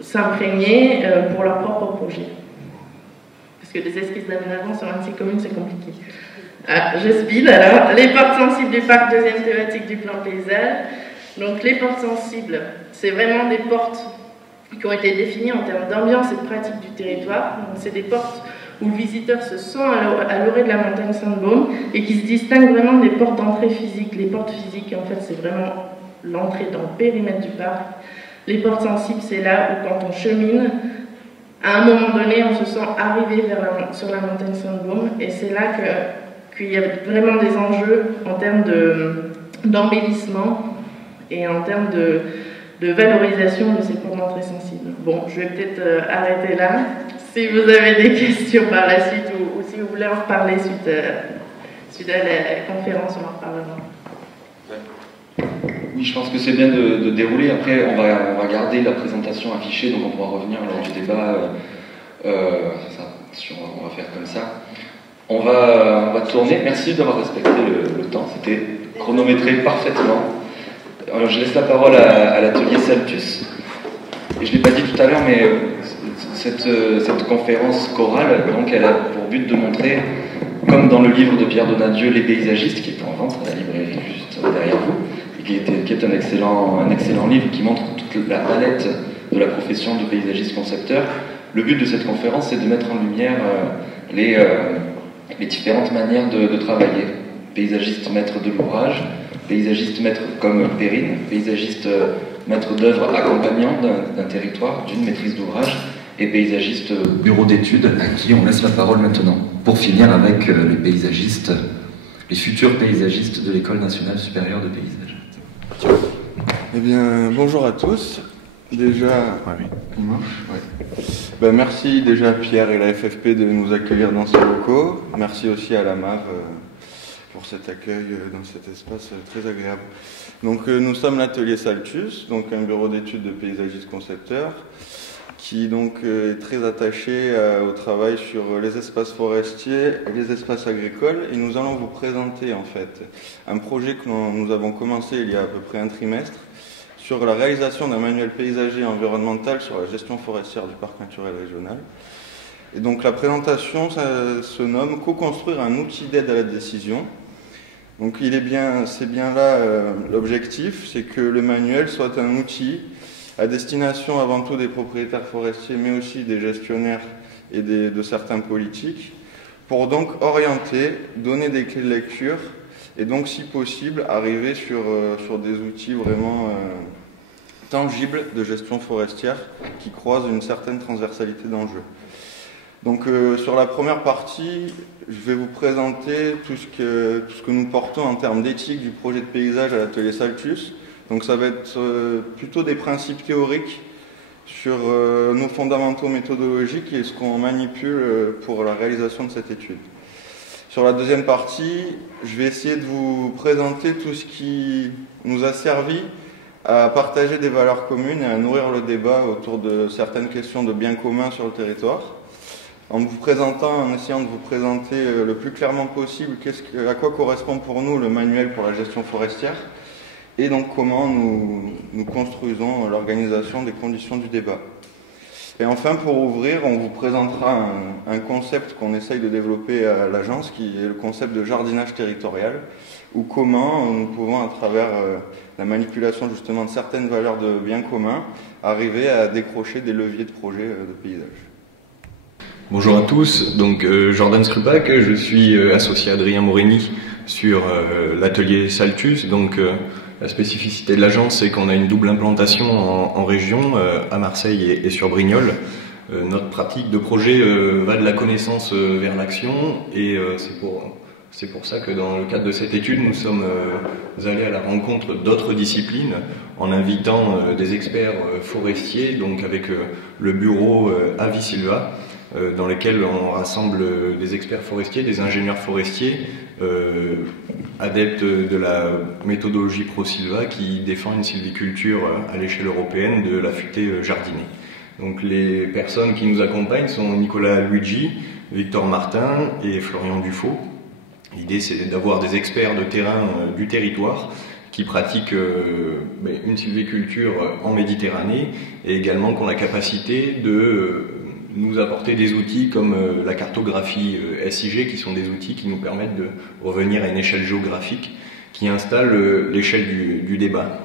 s'imprégner pour leur propre projet. Parce que des esquisses d'aménagement sur 26 communes c'est compliqué. Je speed alors. Les portes sensibles du parc, deuxième thématique du plan paysage. Donc les portes sensibles, c'est vraiment des portes qui ont été définies en termes d'ambiance et de pratique du territoire. Donc c'est des portes où le visiteur se sent à l'orée de la montagne Sainte-Baume et qui se distinguent vraiment des portes d'entrée physiques. Les portes physiques, en fait, c'est vraiment l'entrée dans le périmètre du parc. Les portes sensibles, c'est là où, quand on chemine, à un moment donné, on se sent arrivé sur la montagne Sainte-Baume, et c'est là qu'il y a vraiment des enjeux en termes d'embellissement et en termes de valorisation de ces portes d'entrée sensibles. Bon, je vais peut-être arrêter là. Si vous avez des questions par la suite ou si vous voulez en reparler suite à la conférence, on en reparlera. Oui, je pense que c'est bien de dérouler. Après, on va garder la présentation affichée, donc on pourra revenir lors du débat. On va faire comme ça. On va tourner. Merci d'avoir respecté le temps. C'était chronométré parfaitement. Alors, je laisse la parole à l'atelier Saltus. Et je ne l'ai pas dit tout à l'heure, mais cette conférence chorale, donc, elle a pour but de montrer, comme dans le livre de Pierre Donadieu, Les paysagistes, qui est en vente à la librairie juste derrière vous, et qui est un excellent livre qui montre toute la palette de la profession de paysagiste concepteur. Le but de cette conférence, c'est de mettre en lumière les différentes manières de travailler. Paysagiste maître de l'ouvrage, paysagiste maître comme Perrine, paysagiste maître d'œuvre accompagnant d'un territoire, d'une maîtrise d'ouvrage, et paysagiste bureau d'études, à qui on laisse la parole maintenant, pour finir avec les futurs paysagistes de l'École nationale supérieure de paysage. Eh bien, bonjour à tous. Déjà, merci déjà à Pierre et la FFP de nous accueillir dans ces locaux. Merci aussi à la MAV pour cet accueil dans cet espace très agréable. Donc nous sommes l'atelier Saltus, donc un bureau d'études de paysagistes concepteurs, qui donc est très attaché au travail sur les espaces forestiers et les espaces agricoles. Et nous allons vous présenter en fait un projet que nous avons commencé il y a à peu près un trimestre sur la réalisation d'un manuel paysager et environnemental sur la gestion forestière du parc naturel régional. Et donc la présentation se nomme « Co-construire un outil d'aide à la décision ». Donc c'est bien là l'objectif, c'est que le manuel soit un outil à destination avant tout des propriétaires forestiers, mais aussi des gestionnaires et de certains politiques, pour donc orienter, donner des clés de lecture, et donc si possible arriver sur des outils vraiment tangibles de gestion forestière qui croisent une certaine transversalité d'enjeux. Donc sur la première partie, je vais vous présenter tout ce que nous portons en termes d'éthique du projet de paysage à l'atelier Saltus. Donc ça va être plutôt des principes théoriques sur nos fondamentaux méthodologiques et ce qu'on manipule pour la réalisation de cette étude. Sur la deuxième partie, je vais essayer de vous présenter tout ce qui nous a servi à partager des valeurs communes et à nourrir le débat autour de certaines questions de biens communs sur le territoire. En essayant de vous présenter le plus clairement possible à quoi correspond pour nous le manuel pour la gestion forestière et donc comment nous construisons l'organisation des conditions du débat. Et enfin, pour ouvrir, on vous présentera un concept qu'on essaye de développer à l'agence, qui est le concept de jardinage territorial, ou comment nous pouvons, à travers la manipulation justement de certaines valeurs de biens communs, arriver à décrocher des leviers de projets de paysage. Bonjour à tous, donc Jordan Skrupak, je suis associé à Adrien Morini sur l'atelier Saltus. Donc la spécificité de l'agence, c'est qu'on a une double implantation en région, à Marseille et sur Brignoles. Notre pratique de projet va de la connaissance vers l'action, et c'est pour ça que dans le cadre de cette étude, nous sommes allés à la rencontre d'autres disciplines en invitant des experts forestiers, donc avec le bureau Avis Silva, dans lequel on rassemble des experts forestiers, des ingénieurs forestiers, adeptes de la méthodologie Pro-Silva, qui défend une sylviculture à l'échelle européenne de la futée jardinée. Donc les personnes qui nous accompagnent sont Nicolas Luigi, Victor Martin et Florian Dufaux. L'idée, c'est d'avoir des experts de terrain du territoire qui pratiquent une sylviculture en Méditerranée, et également qui ont la capacité de nous apporter des outils comme la cartographie SIG, qui sont des outils qui nous permettent de revenir à une échelle géographique qui installe l'échelle du débat.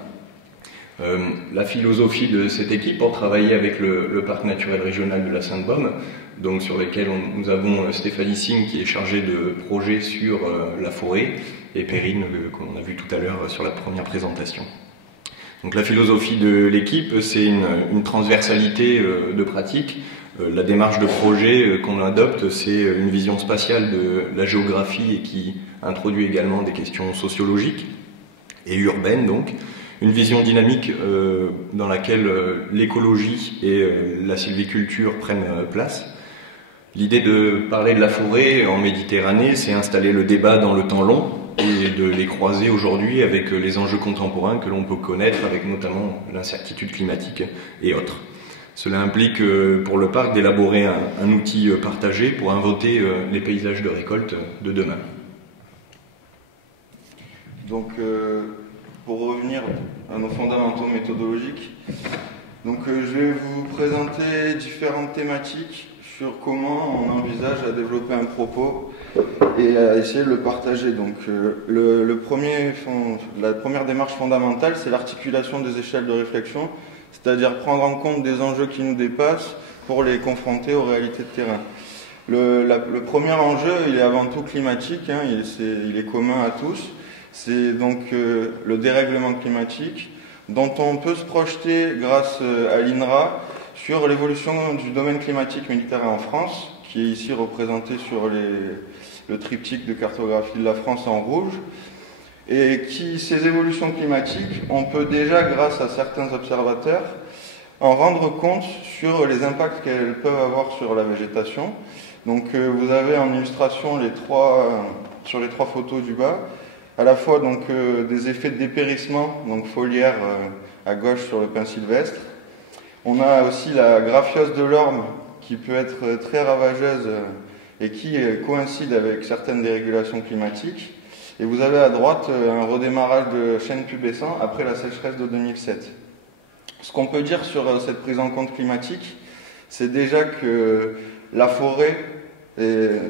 La philosophie de cette équipe, pour travailler avec le parc naturel régional de la Sainte-Baume, donc sur lequel nous avons Stéphanie Singh qui est chargée de projets sur la forêt, et Perrine qu'on a vu tout à l'heure sur la première présentation. Donc la philosophie de l'équipe, c'est une transversalité de pratique. La démarche de projet qu'on adopte, c'est une vision spatiale de la géographie et qui introduit également des questions sociologiques et urbaines, donc. Une vision dynamique dans laquelle l'écologie et la sylviculture prennent place. L'idée de parler de la forêt en Méditerranée, c'est installer le débat dans le temps long et de les croiser aujourd'hui avec les enjeux contemporains que l'on peut connaître, avec notamment l'incertitude climatique et autres. Cela implique pour le parc d'élaborer un outil partagé pour inventer les paysages de récolte de demain. Donc, pour revenir à nos fondamentaux méthodologiques, donc, je vais vous présenter différentes thématiques sur comment on envisage à développer un propos et à essayer de le partager. Donc, la première démarche fondamentale, c'est l'articulation des échelles de réflexion, c'est-à-dire prendre en compte des enjeux qui nous dépassent pour les confronter aux réalités de terrain. Le premier enjeu, il est avant tout climatique, hein, il est commun à tous. C'est donc le dérèglement climatique, dont on peut se projeter grâce à l'INRA sur l'évolution du domaine climatique méditerranéen en France, qui est ici représenté sur le triptyque de cartographie de la France en rouge, et ces évolutions climatiques, on peut déjà, grâce à certains observateurs, en rendre compte sur les impacts qu'elles peuvent avoir sur la végétation. Donc vous avez en illustration sur les trois photos du bas, à la fois donc des effets de dépérissement, donc foliaire à gauche sur le pin sylvestre. On a aussi la graphiose de l'orme qui peut être très ravageuse et qui coïncide avec certaines dérégulations climatiques. Et vous avez à droite un redémarrage de chêne pubescent après la sécheresse de 2007. Ce qu'on peut dire sur cette prise en compte climatique, c'est déjà que la forêt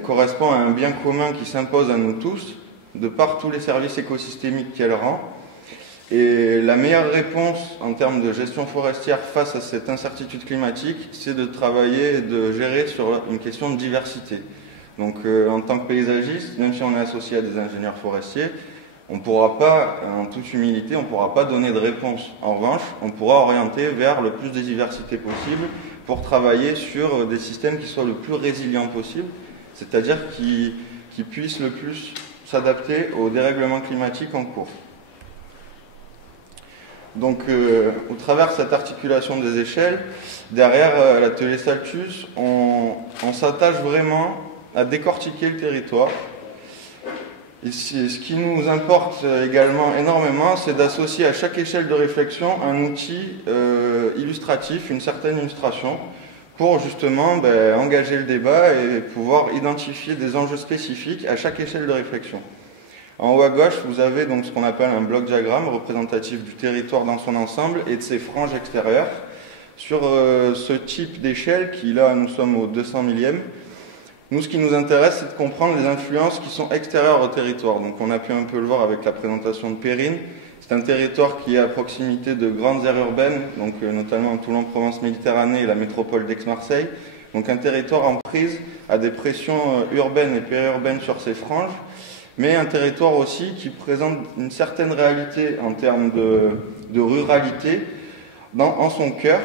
correspond à un bien commun qui s'impose à nous tous, de par tous les services écosystémiques qu'elle rend. Et la meilleure réponse en termes de gestion forestière face à cette incertitude climatique, c'est de travailler et de gérer sur une question de diversité. Donc en tant que paysagiste, même si on est associé à des ingénieurs forestiers, on ne pourra pas, en toute humilité, on ne pourra pas donner de réponse. En revanche, on pourra orienter vers le plus de diversité possible pour travailler sur des systèmes qui soient le plus résilients possible, c'est-à-dire qui puissent le plus s'adapter au dérèglement climatique en cours. Donc, au travers de cette articulation des échelles, derrière l'atelier Saltus, on s'attache vraiment à décortiquer le territoire Ici, ce qui nous importe également énormément, c'est d'associer à chaque échelle de réflexion un outil illustratif, une certaine illustration, pour justement engager le débat et pouvoir identifier des enjeux spécifiques à chaque échelle de réflexion. En haut à gauche, vous avez donc ce qu'on appelle un bloc diagramme représentatif du territoire dans son ensemble et de ses franges extérieures. Sur ce type d'échelle, qui là, nous sommes au 200 millième, nous, ce qui nous intéresse, c'est de comprendre les influences qui sont extérieures au territoire. Donc on a pu un peu le voir avec la présentation de Perrine. C'est un territoire qui est à proximité de grandes aires urbaines, donc notamment Toulon-Provence-Méditerranée et la métropole d'Aix-Marseille. Donc un territoire en prise à des pressions urbaines et périurbaines sur ses franges, mais un territoire aussi qui présente une certaine réalité en termes de ruralité en son cœur,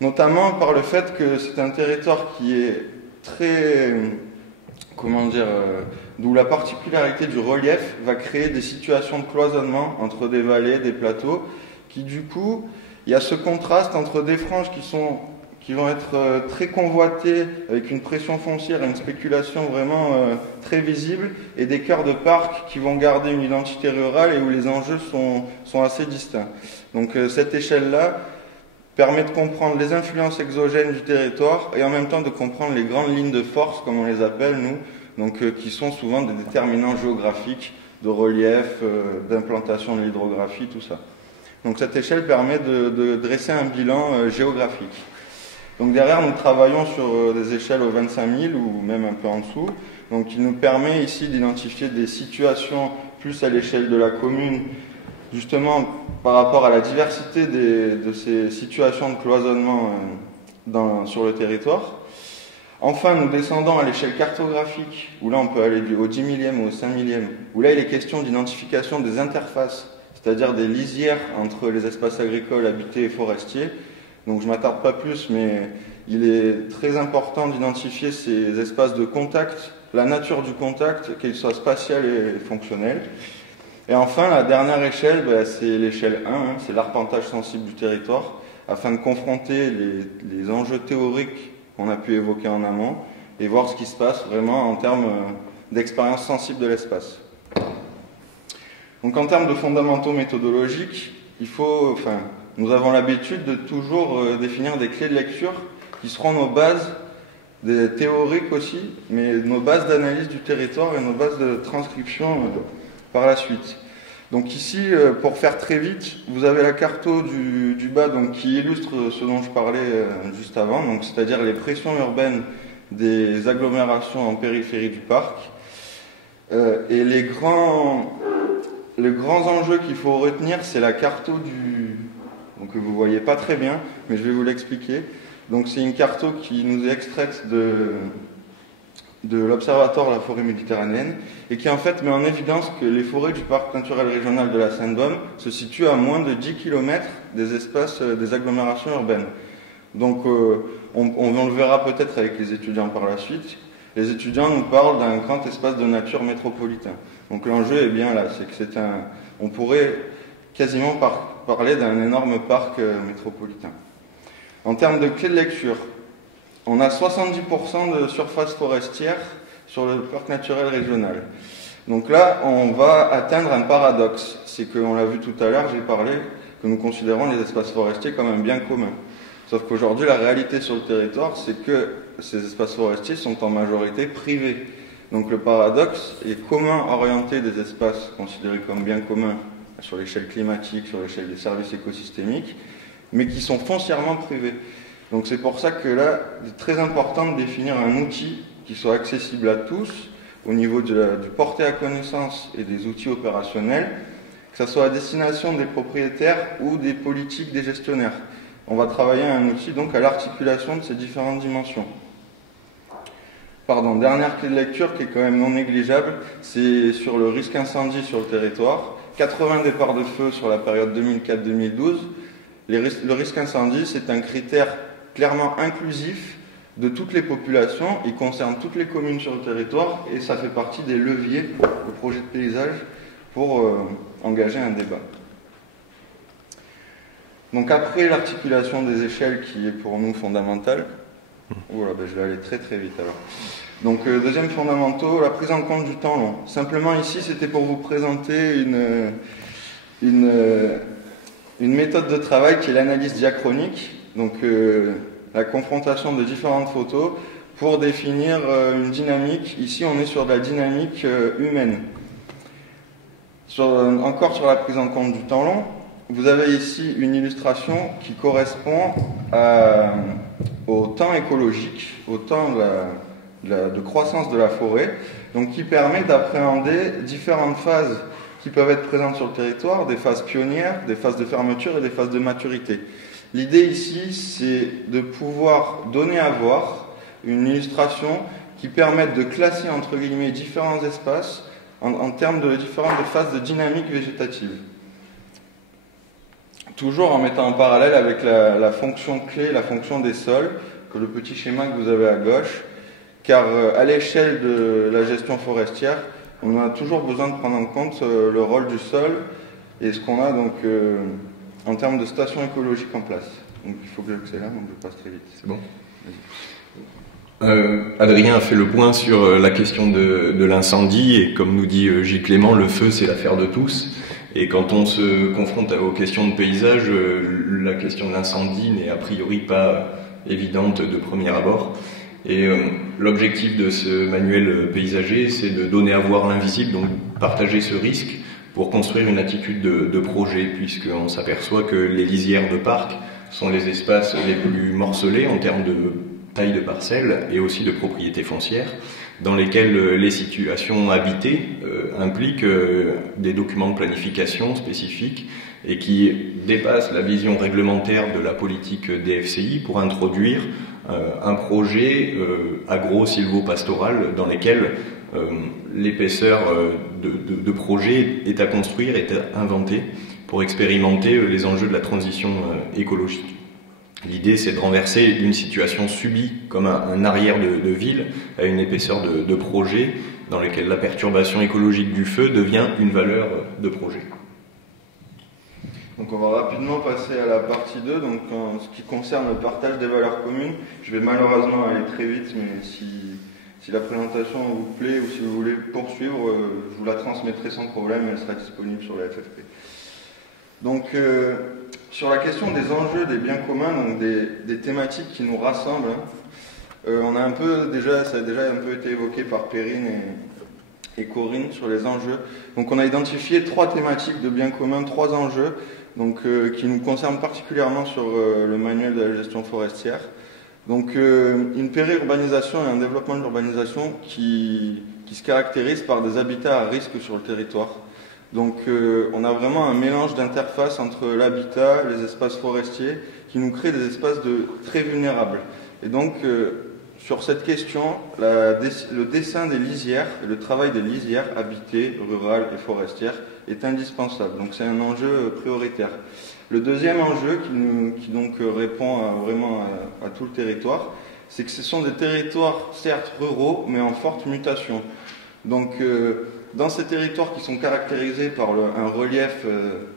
notamment par le fait que c'est un territoire qui est très, d'où la particularité du relief va créer des situations de cloisonnement entre des vallées, des plateaux, qui du coup, il y a ce contraste entre des franges qui vont être très convoitées, avec une pression foncière et une spéculation vraiment très visible, et des cœurs de parc qui vont garder une identité rurale et où les enjeux sont assez distincts. Donc cette échelle-là permet de comprendre les influences exogènes du territoire et en même temps de comprendre les grandes lignes de force, comme on les appelle nous, donc qui sont souvent des déterminants géographiques, de relief, d'implantation de l'hydrographie, tout ça. Donc cette échelle permet de dresser un bilan géographique. Donc derrière, nous travaillons sur des échelles au 25 000 ou même un peu en dessous, donc qui nous permet ici d'identifier des situations plus à l'échelle de la commune, justement par rapport à la diversité de ces situations de cloisonnement sur le territoire. Enfin, nous descendons à l'échelle cartographique, où là on peut aller au 10 millième ou au 5 millième, où là il est question d'identification des interfaces, c'est-à-dire des lisières entre les espaces agricoles, habités et forestiers. Donc je ne m'attarde pas plus, mais il est très important d'identifier ces espaces de contact, la nature du contact, qu'il soit spatial et fonctionnel. Et enfin, la dernière échelle, c'est l'échelle 1, c'est l'arpentage sensible du territoire, afin de confronter les enjeux théoriques qu'on a pu évoquer en amont et voir ce qui se passe vraiment en termes d'expérience sensible de l'espace. Donc en termes de fondamentaux méthodologiques, nous avons l'habitude de toujours définir des clés de lecture qui seront nos bases des théoriques aussi, mais nos bases d'analyse du territoire et nos bases de transcription par la suite. Donc ici, pour faire très vite, vous avez la carto du bas donc, qui illustre ce dont je parlais juste avant, donc c'est-à-dire les pressions urbaines des agglomérations en périphérie du parc. Et les grands enjeux qu'il faut retenir, c'est la carto donc que vous ne voyez pas très bien, mais je vais vous l'expliquer. Donc c'est une carto qui nous est extraite de l'Observatoire de la forêt méditerranéenne et qui en fait met en évidence que les forêts du parc naturel régional de la Seine-Baume se situent à moins de 10 km des espaces des agglomérations urbaines. Donc on le verra peut-être avec les étudiants par la suite. Les étudiants nous parlent d'un grand espace de nature métropolitain. Donc l'enjeu est bien là, c'est que on pourrait quasiment parler d'un énorme parc métropolitain. En termes de clés de lecture, on a 70% de surface forestière sur le parc naturel régional. Donc là, on va atteindre un paradoxe. C'est qu'on l'a vu tout à l'heure, j'ai parlé que nous considérons les espaces forestiers comme un bien commun. Sauf qu'aujourd'hui, la réalité sur le territoire, c'est que ces espaces forestiers sont en majorité privés. Donc le paradoxe est comment orienter des espaces considérés comme bien communs sur l'échelle climatique, sur l'échelle des services écosystémiques, mais qui sont foncièrement privés. Donc c'est pour ça que là, il est très important de définir un outil qui soit accessible à tous, au niveau du portée à connaissance et des outils opérationnels, que ce soit à destination des propriétaires ou des politiques des gestionnaires. On va travailler un outil donc à l'articulation de ces différentes dimensions. Dernière clé de lecture qui est quand même non négligeable, c'est sur le risque incendie sur le territoire. 80 départs de feu sur la période 2004-2012. Le risque incendie, c'est un critère clairement inclusif de toutes les populations. Il concerne toutes les communes sur le territoire et ça fait partie des leviers de projet de paysage pour engager un débat. Donc après l'articulation des échelles qui est pour nous fondamentale, Voilà, je vais aller très très vite alors. Donc deuxième fondamentaux, la prise en compte du temps long. Simplement ici, c'était pour vous présenter une méthode de travail qui est l'analyse diachronique, donc la confrontation de différentes photos pour définir une dynamique. Ici, on est sur de la dynamique humaine. Encore sur la prise en compte du temps long, vous avez ici une illustration qui correspond au temps écologique, au temps de croissance de la forêt, donc qui permet d'appréhender différentes phases qui peuvent être présentes sur le territoire, des phases pionnières, des phases de fermeture et des phases de maturité. L'idée ici, c'est de pouvoir donner à voir une illustration qui permette de classer entre guillemets différents espaces en termes de différentes phases de dynamique végétative. Toujours en mettant en parallèle avec la fonction clé, la fonction des sols, que le petit schéma que vous avez à gauche, car à l'échelle de la gestion forestière, on a toujours besoin de prendre en compte le rôle du sol et ce qu'on a donc en termes de station écologique en place. Donc il faut que j'accélère, donc je passe très vite. C'est bon. Adrien a fait le point sur la question de l'incendie et comme nous dit Gilles Clément, le feu c'est l'affaire de tous. Et quand on se confronte aux questions de paysage, la question de l'incendie n'est a priori pas évidente de premier abord. Et l'objectif de ce manuel paysager, c'est de donner à voir l'invisible, donc partager ce risque pour construire une attitude de projet, puisqu'on s'aperçoit que les lisières de parc sont les espaces les plus morcelés en termes de taille de parcelles et aussi de propriétés foncières, dans lesquelles les situations habitées impliquent des documents de planification spécifiques et qui dépassent la vision réglementaire de la politique DFCI pour introduire un projet agro-silvo-pastoral dans lequel l'épaisseur de projet est à construire, est à inventer pour expérimenter les enjeux de la transition écologique. L'idée, c'est de renverser une situation subie comme un arrière de ville à une épaisseur de projet dans lequel la perturbation écologique du feu devient une valeur de projet. Donc on va rapidement passer à la partie 2, donc en ce qui concerne le partage des valeurs communes. Je vais malheureusement aller très vite, mais si la présentation vous plaît ou si vous voulez poursuivre, je vous la transmettrai sans problème et elle sera disponible sur la FFP. Donc sur la question des enjeux, des biens communs, donc des thématiques qui nous rassemblent, on a ça a déjà un peu été évoqué par Perrine et Corinne sur les enjeux. Donc on a identifié 3 thématiques de biens communs, 3 enjeux donc, qui nous concernent particulièrement sur le manuel de la gestion forestière. Donc une périurbanisation et un développement de l'urbanisation qui se caractérisent par des habitats à risque sur le territoire. Donc on a vraiment un mélange d'interfaces entre l'habitat, les espaces forestiers, qui nous créent des espaces très vulnérables. Et donc sur cette question, le dessin des lisières et le travail des lisières habitées, rurales et forestières est indispensable. Donc c'est un enjeu prioritaire. Le deuxième enjeu qui donc répond vraiment à tout le territoire, c'est que ce sont des territoires certes ruraux mais en forte mutation. Donc dans ces territoires qui sont caractérisés par un relief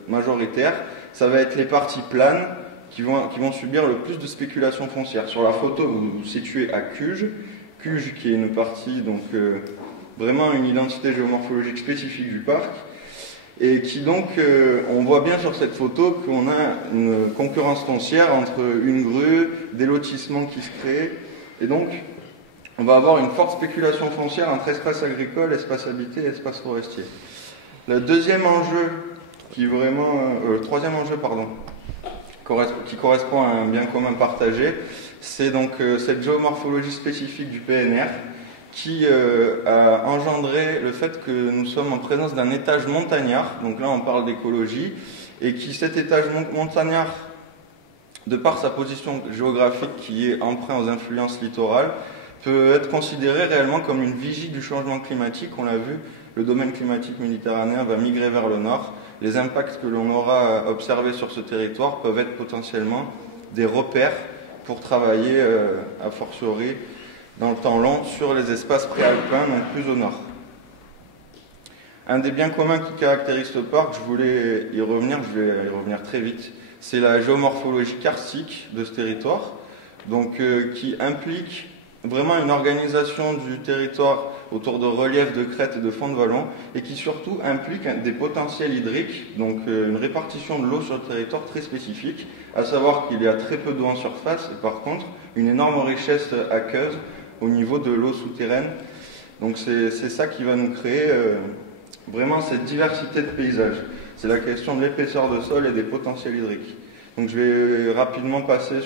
majoritaire, ça va être les parties planes qui vont subir le plus de spéculation foncière. Sur la photo, vous vous situez à Cuges, qui est une partie, donc vraiment une identité géomorphologique spécifique du parc, et qui donc, on voit bien sur cette photo qu'on a une concurrence foncière entre une grue, des lotissements qui se créent, et donc on va avoir une forte spéculation foncière entre espace agricole, espace habité et espace forestier. Le deuxième enjeu, le troisième enjeu, qui correspond à un bien commun partagé, c'est donc cette géomorphologie spécifique du PNR qui a engendré le fait que nous sommes en présence d'un étage montagnard, donc là on parle d'écologie, et cet étage montagnard, de par sa position géographique qui est emprunt aux influences littorales, peut être considéré réellement comme une vigie du changement climatique. On l'a vu, le domaine climatique méditerranéen va migrer vers le nord. Les impacts que l'on aura observés sur ce territoire peuvent être potentiellement des repères pour travailler, a fortiori, dans le temps long, sur les espaces préalpins, donc plus au nord. Un des biens communs qui caractérise ce parc, je voulais y revenir, je vais y revenir très vite, c'est la géomorphologie karstique de ce territoire. donc qui implique vraiment une organisation du territoire autour de reliefs, de crêtes et de fonds de vallon, et qui surtout implique des potentiels hydriques, donc une répartition de l'eau sur le territoire très spécifique, à savoir qu'il y a très peu d'eau en surface, et par contre une énorme richesse aqueuse au niveau de l'eau souterraine. Donc c'est ça qui va nous créer vraiment cette diversité de paysages. C'est la question de l'épaisseur de sol et des potentiels hydriques. Donc je vais rapidement passer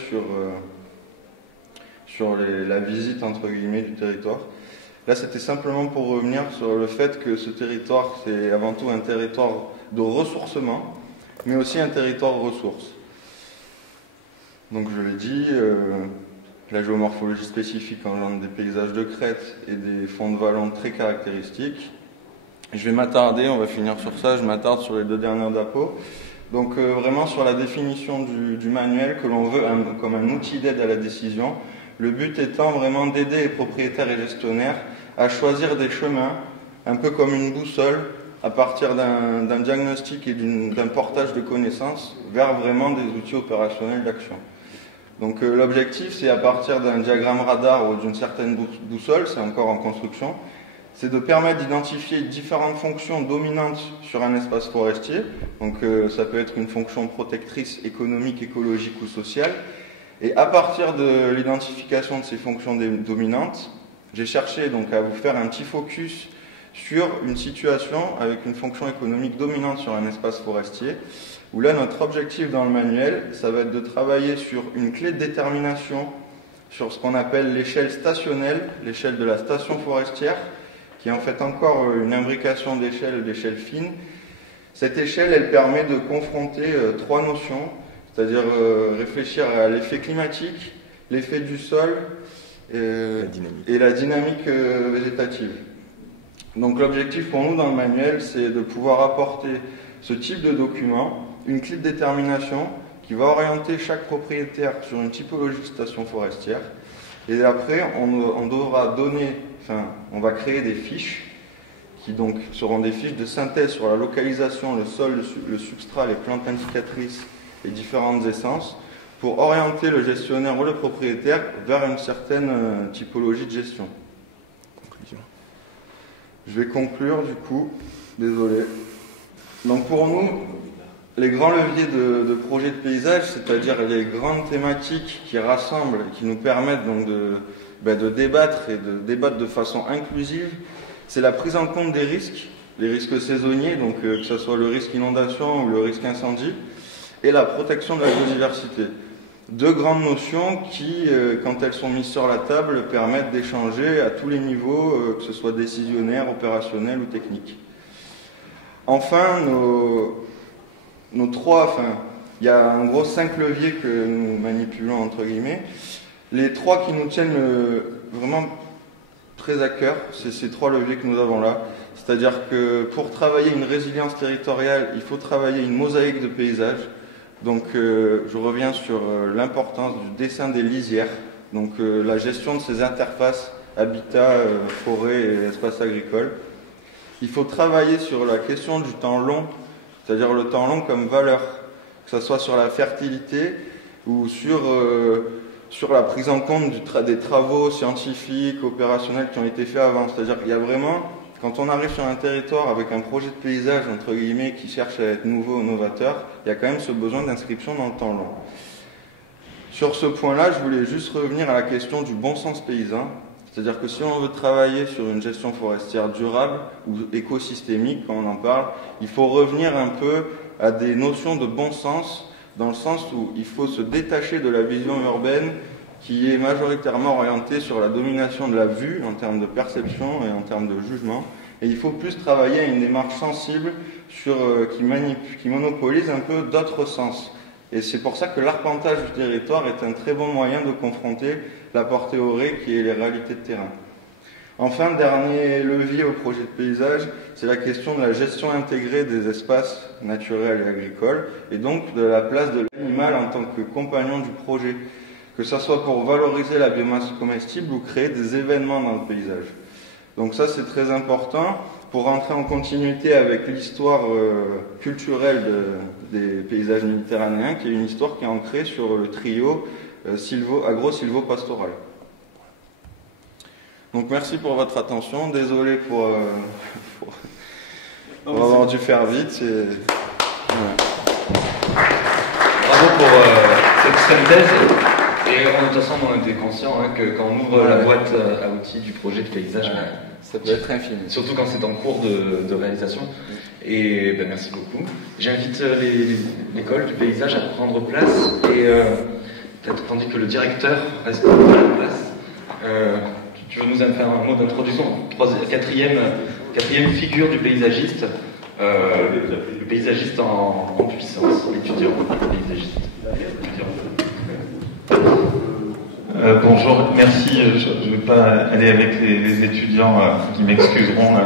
sur la visite entre guillemets du territoire. Là, c'était simplement pour revenir sur le fait que ce territoire, c'est avant tout un territoire de ressourcement, mais aussi un territoire ressources. Donc je l'ai dit, la géomorphologie spécifique engendre des paysages de crête et des fonds de vallon très caractéristiques. Je vais m'attarder, on va finir sur ça, je m'attarde sur les deux dernières diapos. Donc vraiment sur la définition du manuel que l'on veut comme un outil d'aide à la décision. Le but étant vraiment d'aider les propriétaires et gestionnaires à choisir des chemins, un peu comme une boussole, à partir d'un diagnostic et d'un portage de connaissances vers vraiment des outils opérationnels d'action. Donc l'objectif, c'est à partir d'un diagramme radar ou d'une certaine boussole, c'est encore en construction, c'est de permettre d'identifier différentes fonctions dominantes sur un espace forestier. Donc ça peut être une fonction protectrice, économique, écologique ou sociale. Et à partir de l'identification de ces fonctions dominantes, j'ai cherché donc à vous faire un petit focus sur une situation avec une fonction économique dominante sur un espace forestier, où là notre objectif dans le manuel, ça va être de travailler sur une clé de détermination sur ce qu'on appelle l'échelle stationnelle, l'échelle de la station forestière, qui est en fait encore une imbrication d'échelle fine. Cette échelle, elle permet de confronter trois notions, c'est-à-dire réfléchir à l'effet climatique, l'effet du sol et la dynamique végétative. Donc l'objectif pour nous dans le manuel, c'est de pouvoir apporter ce type de document, une clé de détermination qui va orienter chaque propriétaire sur une typologie de station forestière. Et après, on devra on va créer des fiches qui donc seront des fiches de synthèse sur la localisation, le sol, le substrat, les plantes indicatrices et différentes essences pour orienter le gestionnaire ou le propriétaire vers une certaine typologie de gestion. Conclusion. Je vais conclure du coup, désolé. Donc pour nous, les grands leviers de projets de paysage, c'est-à-dire les grandes thématiques qui rassemblent et qui nous permettent donc de débattre et de débattre de façon inclusive, c'est la prise en compte des risques, les risques saisonniers, donc que ce soit le risque inondation ou le risque incendie, et la protection de la biodiversité. Deux grandes notions qui, quand elles sont mises sur la table, permettent d'échanger à tous les niveaux, que ce soit décisionnaire, opérationnel ou technique. Enfin, il y a en gros 5 leviers que nous manipulons entre guillemets. Les 3 qui nous tiennent vraiment très à cœur, c'est ces 3 leviers que nous avons là. C'est-à-dire que pour travailler une résilience territoriale, il faut travailler une mosaïque de paysages. Donc je reviens sur l'importance du dessin des lisières, donc la gestion de ces interfaces habitat, forêt et espace agricole. Il faut travailler sur la question du temps long, c'est-à-dire le temps long comme valeur, que ce soit sur la fertilité ou sur la prise en compte des travaux scientifiques, opérationnels qui ont été faits avant. C'est-à-dire qu'il y a vraiment, quand on arrive sur un territoire avec un projet de paysage, entre guillemets, qui cherche à être nouveau, novateur, il y a quand même ce besoin d'inscription dans le temps long. Sur ce point-là, je voulais juste revenir à la question du bon sens paysan. C'est-à-dire que si on veut travailler sur une gestion forestière durable ou écosystémique, quand on en parle, il faut revenir un peu à des notions de bon sens, dans le sens où il faut se détacher de la vision urbaine qui est majoritairement orientée sur la domination de la vue en termes de perception et en termes de jugement. Et il faut plus travailler à une démarche sensible qui monopolise un peu d'autres sens. Et c'est pour ça que l'arpentage du territoire est un très bon moyen de confronter la portée théorique et les réalités de terrain. Enfin, dernier levier au projet de paysage, c'est la question de la gestion intégrée des espaces naturels et agricoles, et donc de la place de l'animal en tant que compagnon du projet, que ce soit pour valoriser la biomasse comestible ou créer des événements dans le paysage. Donc ça, c'est très important pour rentrer en continuité avec l'histoire culturelle des paysages méditerranéens, qui est une histoire qui est ancrée sur le trio agro-silvo-pastoral. Donc merci pour votre attention, désolé pour avoir dû faire vite. Bravo pour cette synthèse. Et de toute façon, on était conscient que quand on ouvre la boîte à outils du projet de paysage, ça peut être infini. Surtout quand c'est en cours de réalisation. Et merci beaucoup. J'invite l'école du paysage à prendre place. Et peut-être tandis que le directeur reste à la place, tu veux nous faire un mot d'introduction, quatrième figure du paysagiste, le paysagiste en puissance, l'étudiant paysagiste. Bonjour, merci. Je ne vais pas aller avec les étudiants qui m'excuseront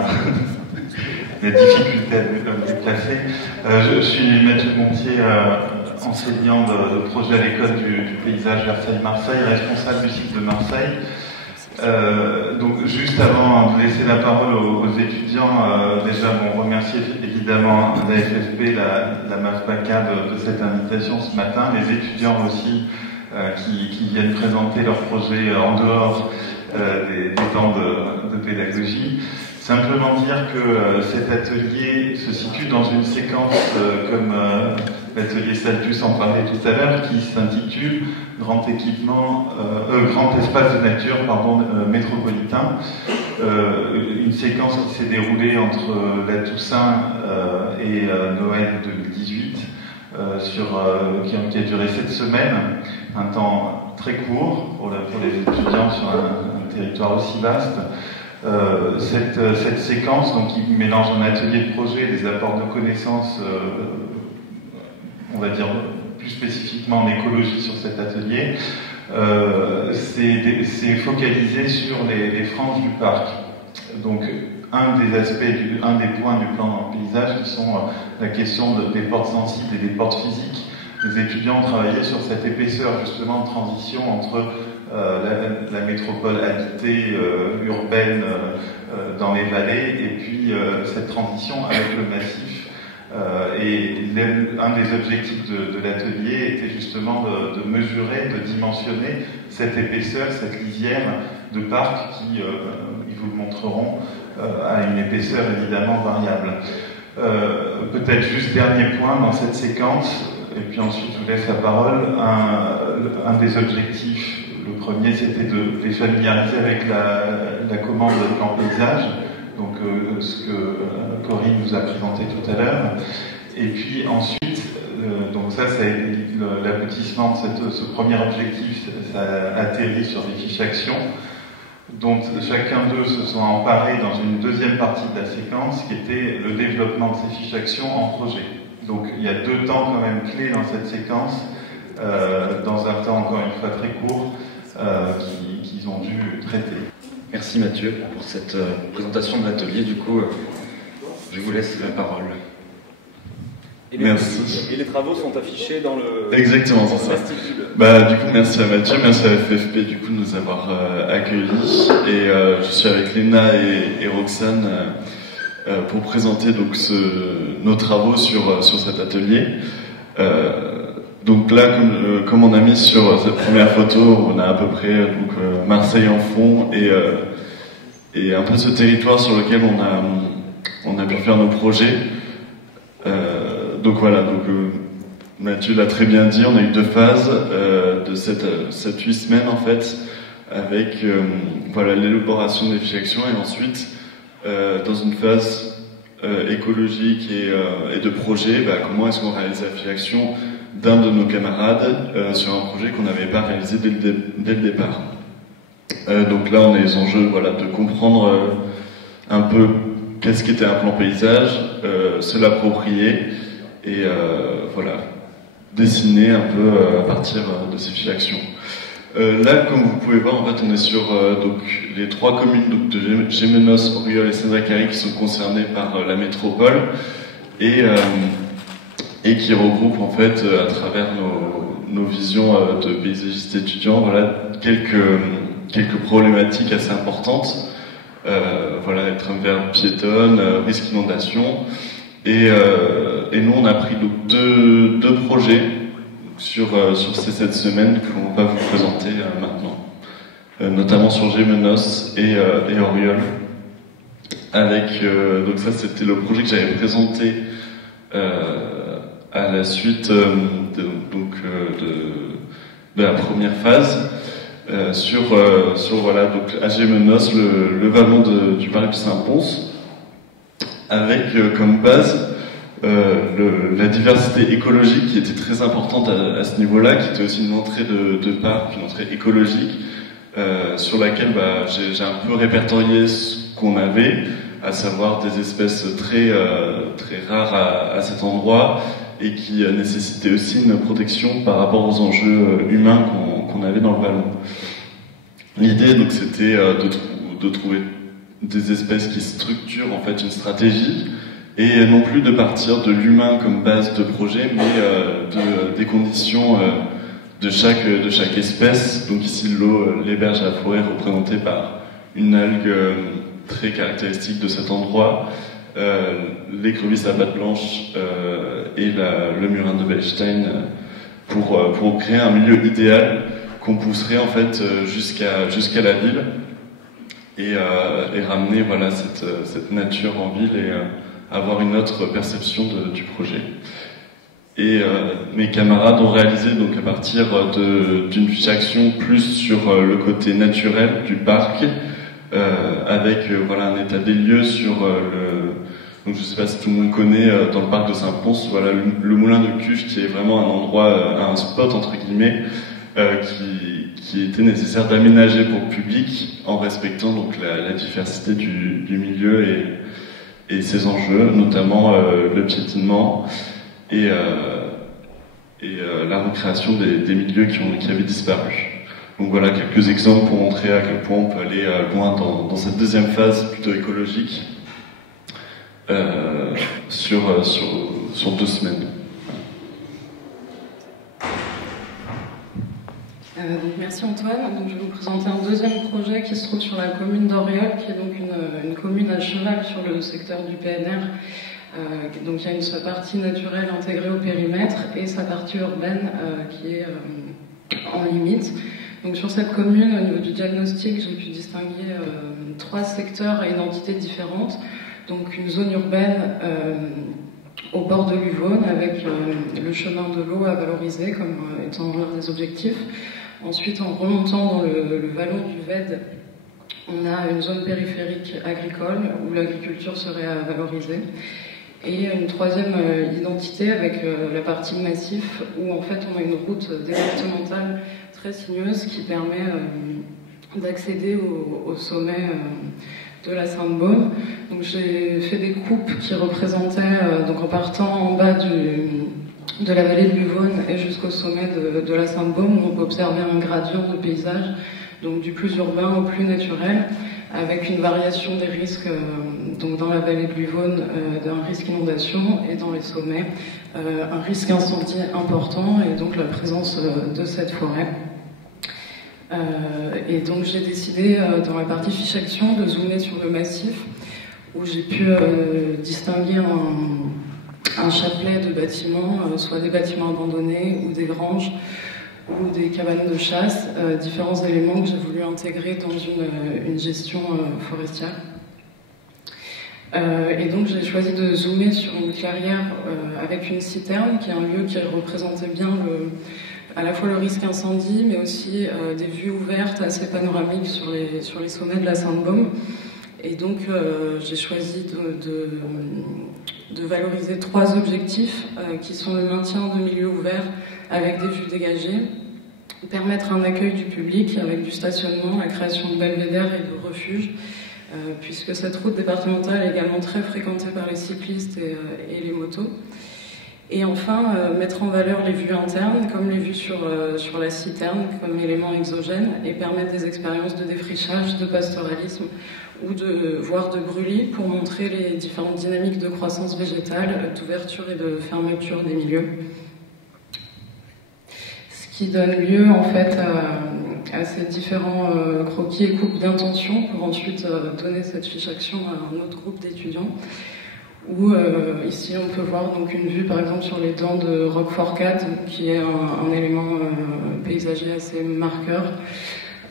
les difficultés à me déplacer. Je suis Mathieu Montier, enseignant de projet à l'école du paysage Versailles-Marseille, responsable du site de Marseille. Donc juste avant de laisser la parole aux étudiants, déjà remercier évidemment la FFP, la MAFPACA de cette invitation ce matin, les étudiants aussi qui viennent présenter leurs projets en dehors des temps de pédagogie. Simplement dire que cet atelier se situe dans une séquence comme l'atelier Saltus en parlait tout à l'heure, qui s'intitule Grand espace de nature métropolitain. Une séquence qui s'est déroulée entre la Toussaint et Noël 2018, qui a duré 7 semaines, un temps très court pour les étudiants sur un territoire aussi vaste. Cette séquence, donc, qui mélange un atelier de projet et des apports de connaissances, on va dire plus spécifiquement en écologie sur cet atelier, c'est focalisé sur les franges du parc. Donc un des points du plan dans le paysage qui sont la question des portes sensibles et des portes physiques. Les étudiants ont travaillé sur cette épaisseur justement de transition entre la métropole habitée, urbaine, dans les vallées, et puis cette transition avec le massif. Et un des objectifs de l'atelier était justement de mesurer, de dimensionner cette épaisseur, cette lisière de parc qui, ils vous le montreront, a une épaisseur évidemment variable. Peut-être juste dernier point dans cette séquence, et puis ensuite je vous laisse la parole. Un des objectifs, le premier, c'était de les familiariser avec la commande de plan paysage, donc ce que Corinne nous a présenté tout à l'heure. Et puis ensuite, donc ça c'est l'aboutissement de ce premier objectif, ça a atterri sur des fiches actions, dont chacun d'eux se sont emparés dans une deuxième partie de la séquence, qui était le développement de ces fiches actions en projet. Donc il y a 2 temps quand même clés dans cette séquence, dans un temps encore une fois très court, qu'ils ont dû traiter. Merci Mathieu pour cette présentation de l'atelier. Du coup, je vous laisse la parole. Merci. Et les travaux sont affichés dans le... Exactement, c'est ça. Du coup, merci à Mathieu, merci à la FFP du coup de nous avoir accueillis. Et je suis avec Léna et Roxane pour présenter donc nos travaux sur cet atelier. Donc là, comme on a mis sur cette première photo, on a à peu près Marseille en fond et un peu ce territoire sur lequel on a pu faire nos projets. Donc voilà, Mathieu l'a très bien dit, on a eu 2 phases de 7-8 semaines en fait, avec l'élaboration des fiches actions et ensuite dans une phase écologique et de projet, comment est-ce qu'on réalise la fiche action d'un de nos camarades sur un projet qu'on n'avait pas réalisé dès le départ. Donc là on a les enjeux de comprendre un peu qu'est-ce qu'était un plan paysage, se l'approprier et dessiner un peu à partir de ces fiches d'actions. Là, comme vous pouvez voir, en fait, on est sur les 3 communes de Gémenos, Auriol et Saint-Zacharie qui sont concernées par la métropole et qui regroupent en fait à travers nos visions de paysagistes étudiants, quelques problématiques assez importantes. Les tramways piétonnes, risque d'inondation. Et nous, on a pris 2 projets sur ces 7 semaines qu'on va vous présenter maintenant, notamment sur Gémenos et Auriol. Avec, donc ça c'était le projet que j'avais présenté à la suite de la première phase sur voilà, donc à Gémenos, le vallon du parc de Saint-Pons, avec comme base la diversité écologique qui était très importante à ce niveau-là, qui était aussi une entrée de parc, une entrée écologique, sur laquelle j'ai un peu répertorié ce qu'on avait, à savoir des espèces très rares à cet endroit et qui nécessitaient aussi une protection par rapport aux enjeux humains qu'on avait dans le vallon. L'idée donc c'était de trouver des espèces qui structurent en fait une stratégie et non plus de partir de l'humain comme base de projet, mais des conditions de chaque espèce. Donc ici l'eau, les berges à la forêt représentées par une algue très caractéristique de cet endroit, l'écrevisse à pattes blanches et le murin de Bechstein pour créer un milieu idéal qu'on pousserait en fait jusqu'à la ville et ramener voilà cette nature en ville et avoir une autre perception du projet. Et mes camarades ont réalisé donc à partir d'une fiche action plus sur le côté naturel du parc, avec voilà un état des lieux sur donc je sais pas si tout le monde connaît dans le parc de Saint-Pons, voilà le moulin de Cuche qui est vraiment un endroit, un spot entre guillemets, qui était nécessaire d'aménager pour le public en respectant donc la diversité du milieu et ses enjeux, notamment le piétinement et la recréation des milieux qui avaient disparu. Donc voilà quelques exemples pour montrer à quel point on peut aller loin dans cette deuxième phase plutôt écologique sur 2 semaines. Donc merci Antoine. Donc je vais vous présenter un deuxième projet qui se trouve sur la commune d'Auriol, qui est donc une commune à cheval sur le secteur du PNR. Donc il y a sa partie naturelle intégrée au périmètre et sa partie urbaine qui est en limite. Donc sur cette commune, au niveau du diagnostic, j'ai pu distinguer 3 secteurs et identités différentes. Donc une zone urbaine au bord de l'Uvonne avec le chemin de l'eau à valoriser comme étant l'un des objectifs. Ensuite, en remontant dans le vallon du Vède, on a une zone périphérique agricole où l'agriculture serait à valoriser. Et une troisième identité avec la partie massif où en fait on a une route départementale très sinueuse qui permet d'accéder au sommet de la Sainte-Baume. Donc j'ai fait des coupes qui représentaient, donc en partant en bas de la vallée de l'Uvonne et jusqu'au sommet de la Sainte-Baume, où on peut observer un gradient de paysage, donc du plus urbain au plus naturel, avec une variation des risques, donc dans la vallée de l'Uvonne, d'un risque inondation, et dans les sommets, un risque incendie important, et donc la présence de cette forêt. Et donc j'ai décidé, dans la partie fiche action, de zoomer sur le massif, où j'ai pu distinguer un chapelet de bâtiments, soit des bâtiments abandonnés, ou des granges, ou des cabanes de chasse, différents éléments que j'ai voulu intégrer dans une gestion forestière. Et donc j'ai choisi de zoomer sur une clairière avec une citerne, qui est un lieu qui représentait bien à la fois le risque incendie, mais aussi des vues ouvertes assez panoramiques sur les sommets de la Sainte-Baume. Et donc j'ai choisi de valoriser 3 objectifs qui sont le maintien de milieux ouverts avec des vues dégagées, permettre un accueil du public avec du stationnement, la création de belvédères et de refuges, puisque cette route départementale est également très fréquentée par les cyclistes et les motos. Et enfin, mettre en valeur les vues internes, comme les vues sur la citerne, comme élément exogène, et permettre des expériences de défrichage, de pastoralisme, ou voire de brûlis, pour montrer les différentes dynamiques de croissance végétale, d'ouverture et de fermeture des milieux. Ce qui donne lieu, en fait, à ces différents croquis et coupes d'intention, pour ensuite donner cette fiche action à un autre groupe d'étudiants, où ici on peut voir donc une vue par exemple sur les dents de Roquefort-Cade, qui est un élément paysager assez marqueur.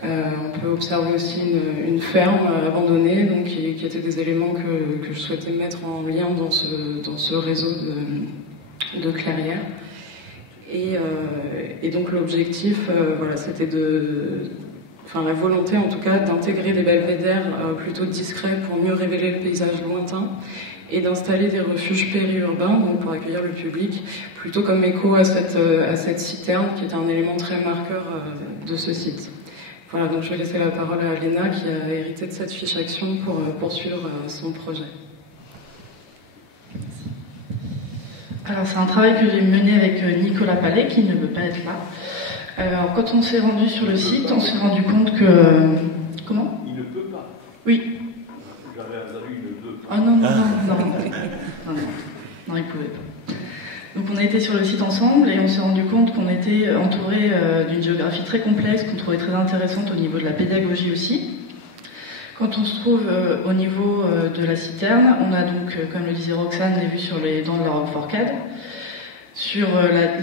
On peut observer aussi une ferme abandonnée, donc, qui étaient des éléments que je souhaitais mettre en lien dans ce réseau de clairières. Et donc l'objectif, voilà, c'était la volonté en tout cas d'intégrer des belvédères plutôt discrets pour mieux révéler le paysage lointain et d'installer des refuges périurbains donc pour accueillir le public, plutôt comme écho à cette citerne qui est un élément très marqueur de ce site. Voilà, donc je vais laisser la parole à Léna qui a hérité de cette fiche action pour poursuivre son projet. Alors c'est un travail que j'ai mené avec Nicolas Palais qui ne peut pas être là. Alors quand on s'est rendu sur le site, on s'est rendu compte que... Comment ? Il ne peut pas. Oui. J'avais entendu il ne peut pas. Ah non, il pouvait pas. Donc on a été sur le site ensemble et on s'est rendu compte qu'on était entouré d'une géographie très complexe, qu'on trouvait très intéressante au niveau de la pédagogie aussi. Quand on se trouve au niveau de la citerne, on a donc, comme le disait Roxane, les vues sur les dents de la Roquefort-Cade, sur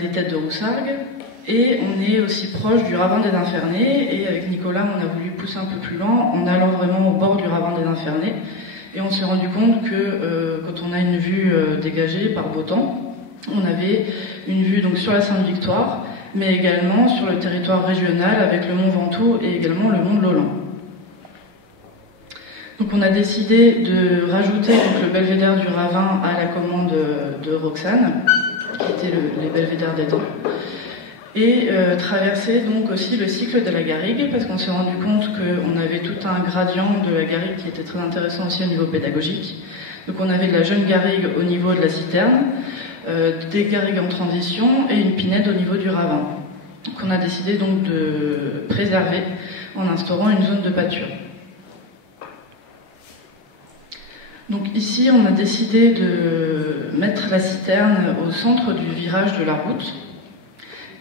les têtes de Roussargues, et on est aussi proche du ravin des Infernets, et avec Nicolas, on a voulu pousser un peu plus loin en allant vraiment au bord du ravin des Infernets, et on s'est rendu compte que quand on a une vue dégagée par beau temps, on avait une vue donc sur la Sainte-Victoire, mais également sur le territoire régional avec le mont Ventoux et également le mont de Lolland. Donc on a décidé de rajouter donc, le belvédère du ravin à la commande de Roxane, qui était les belvédères des dents, et traverser donc aussi le cycle de la garrigue, parce qu'on s'est rendu compte qu'on avait tout un gradient de la garrigue qui était très intéressant aussi au niveau pédagogique. Donc on avait de la jeune garrigue au niveau de la citerne, des garrigues en transition et une pinède au niveau du ravin, qu'on a décidé donc de préserver en instaurant une zone de pâture. Donc ici, on a décidé de mettre la citerne au centre du virage de la route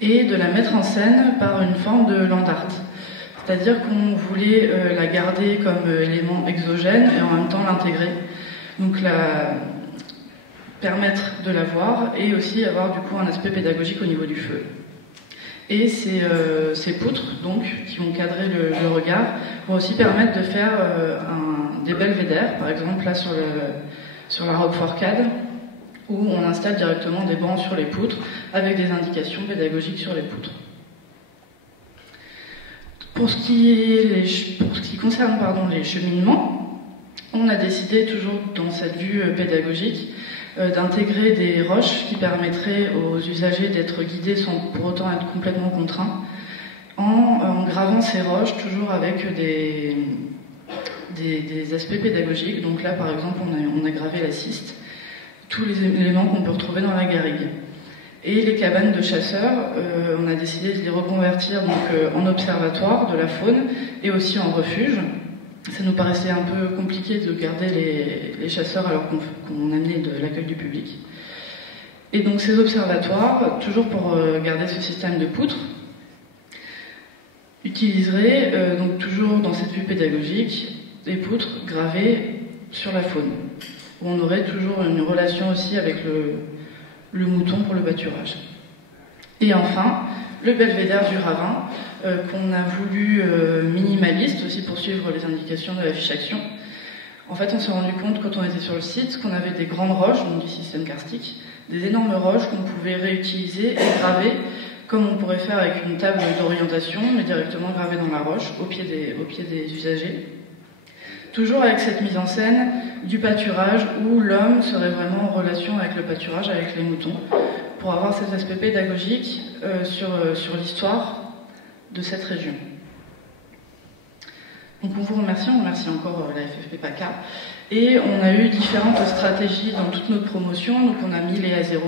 et de la mettre en scène par une forme de land art. C'est-à-dire qu'on voulait la garder comme élément exogène et en même temps l'intégrer. Donc permettre de la voir et aussi avoir du coup un aspect pédagogique au niveau du feu. Et ces poutres, donc, qui vont cadrer le regard, vont aussi permettre de faire des belvédères, par exemple là sur la Roquefort-Cade, où on installe directement des bancs sur les poutres avec des indications pédagogiques sur les poutres. Pour ce qui concerne les cheminements, on a décidé toujours dans cette vue pédagogique d'intégrer des roches qui permettraient aux usagers d'être guidés sans pour autant être complètement contraints, en gravant ces roches toujours avec des aspects pédagogiques. Donc là, par exemple, on a gravé la ciste, tous les éléments qu'on peut retrouver dans la garrigue. Et les cabanes de chasseurs, on a décidé de les reconvertir donc, en observatoire de la faune et aussi en refuge. Ça nous paraissait un peu compliqué de garder les chasseurs alors qu'on amenait de l'accueil du public. Et donc ces observatoires, toujours pour garder ce système de poutres, utiliseraient donc toujours dans cette vue pédagogique des poutres gravées sur la faune, où on aurait toujours une relation aussi avec le mouton pour le pâturage. Et enfin, le belvédère du ravin, qu'on a voulu minimaliste aussi pour suivre les indications de la fiche action. En fait, on s'est rendu compte quand on était sur le site qu'on avait des grandes roches, donc du système karstique, des énormes roches qu'on pouvait réutiliser et graver comme on pourrait faire avec une table d'orientation, mais directement gravée dans la roche, au pied des usagers. Toujours avec cette mise en scène du pâturage où l'homme serait vraiment en relation avec le pâturage, avec les moutons, pour avoir cet aspect pédagogique sur l'histoire de cette région. Donc on vous remercie, on remercie encore la FFP PACA. Et on a eu différentes stratégies dans toute notre promotion, donc on a mis les A0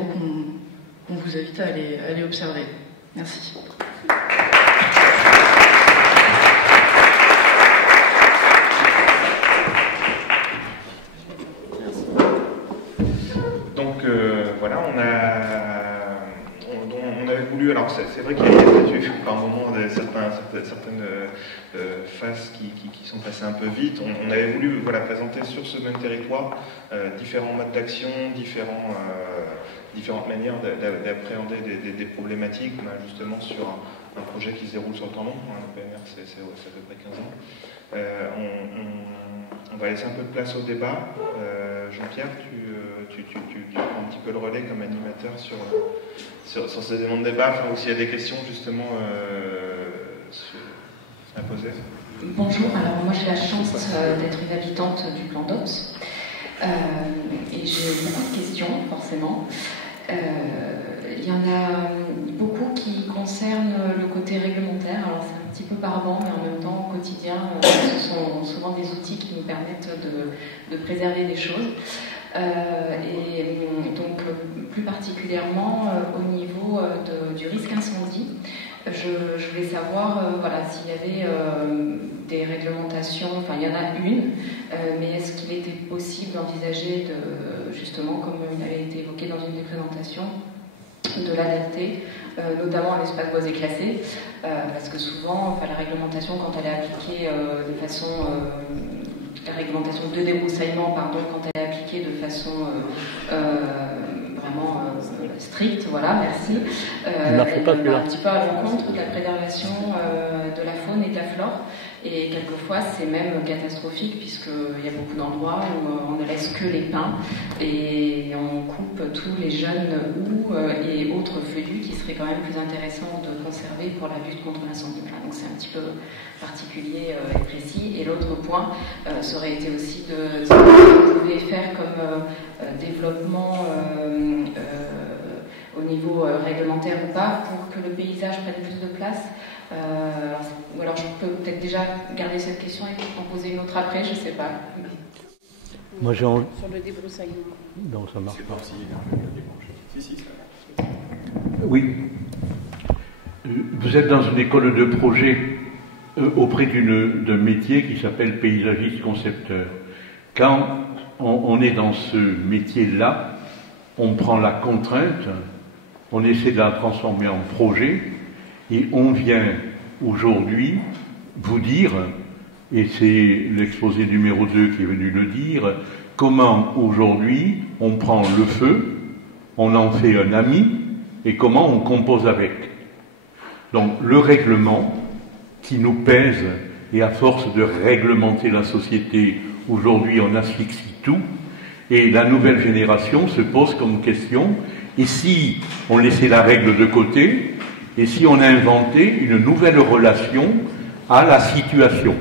qu'on vous invite à aller observer. Merci. Donc voilà, on avait voulu, alors c'est vrai qu'il y a eu par moment certaines phases qui sont passées un peu vite. On avait voulu présenter sur ce même territoire différents modes d'action, différentes manières d'appréhender des problématiques. On a justement sur un projet qui se déroule sur le temps long, le PNR c'est à peu près 15 ans. On va laisser un peu de place au débat. Jean-Pierre, tu prends un petit peu le relais comme animateur sur ces éléments de débat, ou s'il y a des questions justement à poser. Bonjour, alors moi j'ai la chance d'être une habitante du plan d'Ops et j'ai beaucoup de questions forcément. Il y en a beaucoup qui concernent le côté réglementaire, alors c'est un petit peu barbant, mais en même temps au quotidien ce sont souvent des outils qui nous permettent de préserver des choses. Et donc plus particulièrement au niveau du risque incendie, je voulais savoir s'il y avait des réglementations, enfin il y en a une, mais est-ce qu'il était possible d'envisager justement, comme il avait été évoqué dans une des présentations, de l'adapter, notamment à l'espace boisé classé, parce que souvent, la réglementation, quand elle est appliquée de façon... la réglementation de débroussaillement, pardon, quand elle est appliquée de façon vraiment stricte, voilà, merci, elle va un petit peu à l'encontre de la préservation de la faune et de la flore. Et quelquefois, c'est même catastrophique, puisqu'il y a beaucoup d'endroits où on ne laisse que les pins et on coupe tous les jeunes houes et autres feuillus qui seraient quand même plus intéressants de conserver pour la lutte contre l'incendie. Voilà, donc c'est un petit peu particulier et précis. Et l'autre point, ça aurait été aussi de ce que vous pouvez faire comme développement au niveau réglementaire ou pas, pour que le paysage prenne plus de place. Ou alors je peux peut-être déjà garder cette question et en poser une autre après, je ne sais pas. Moi j'ai envie... Sur le débroussaillement. Non, ça marche pas. Si. Oui. Vous êtes dans une école de projet auprès d'un métier qui s'appelle paysagiste concepteur. Quand on est dans ce métier-là, on prend la contrainte, on essaie de la transformer en projet, et on vient aujourd'hui vous dire, et c'est l'exposé numéro 2 qui est venu le dire, comment aujourd'hui on prend le feu, on en fait un ami, et comment on compose avec. Donc le règlement qui nous pèse, et à force de réglementer la société, aujourd'hui on asphyxie tout, et la nouvelle génération se pose comme question, et si on laissait la règle de côté, et si on a inventé une nouvelle relation à la situation.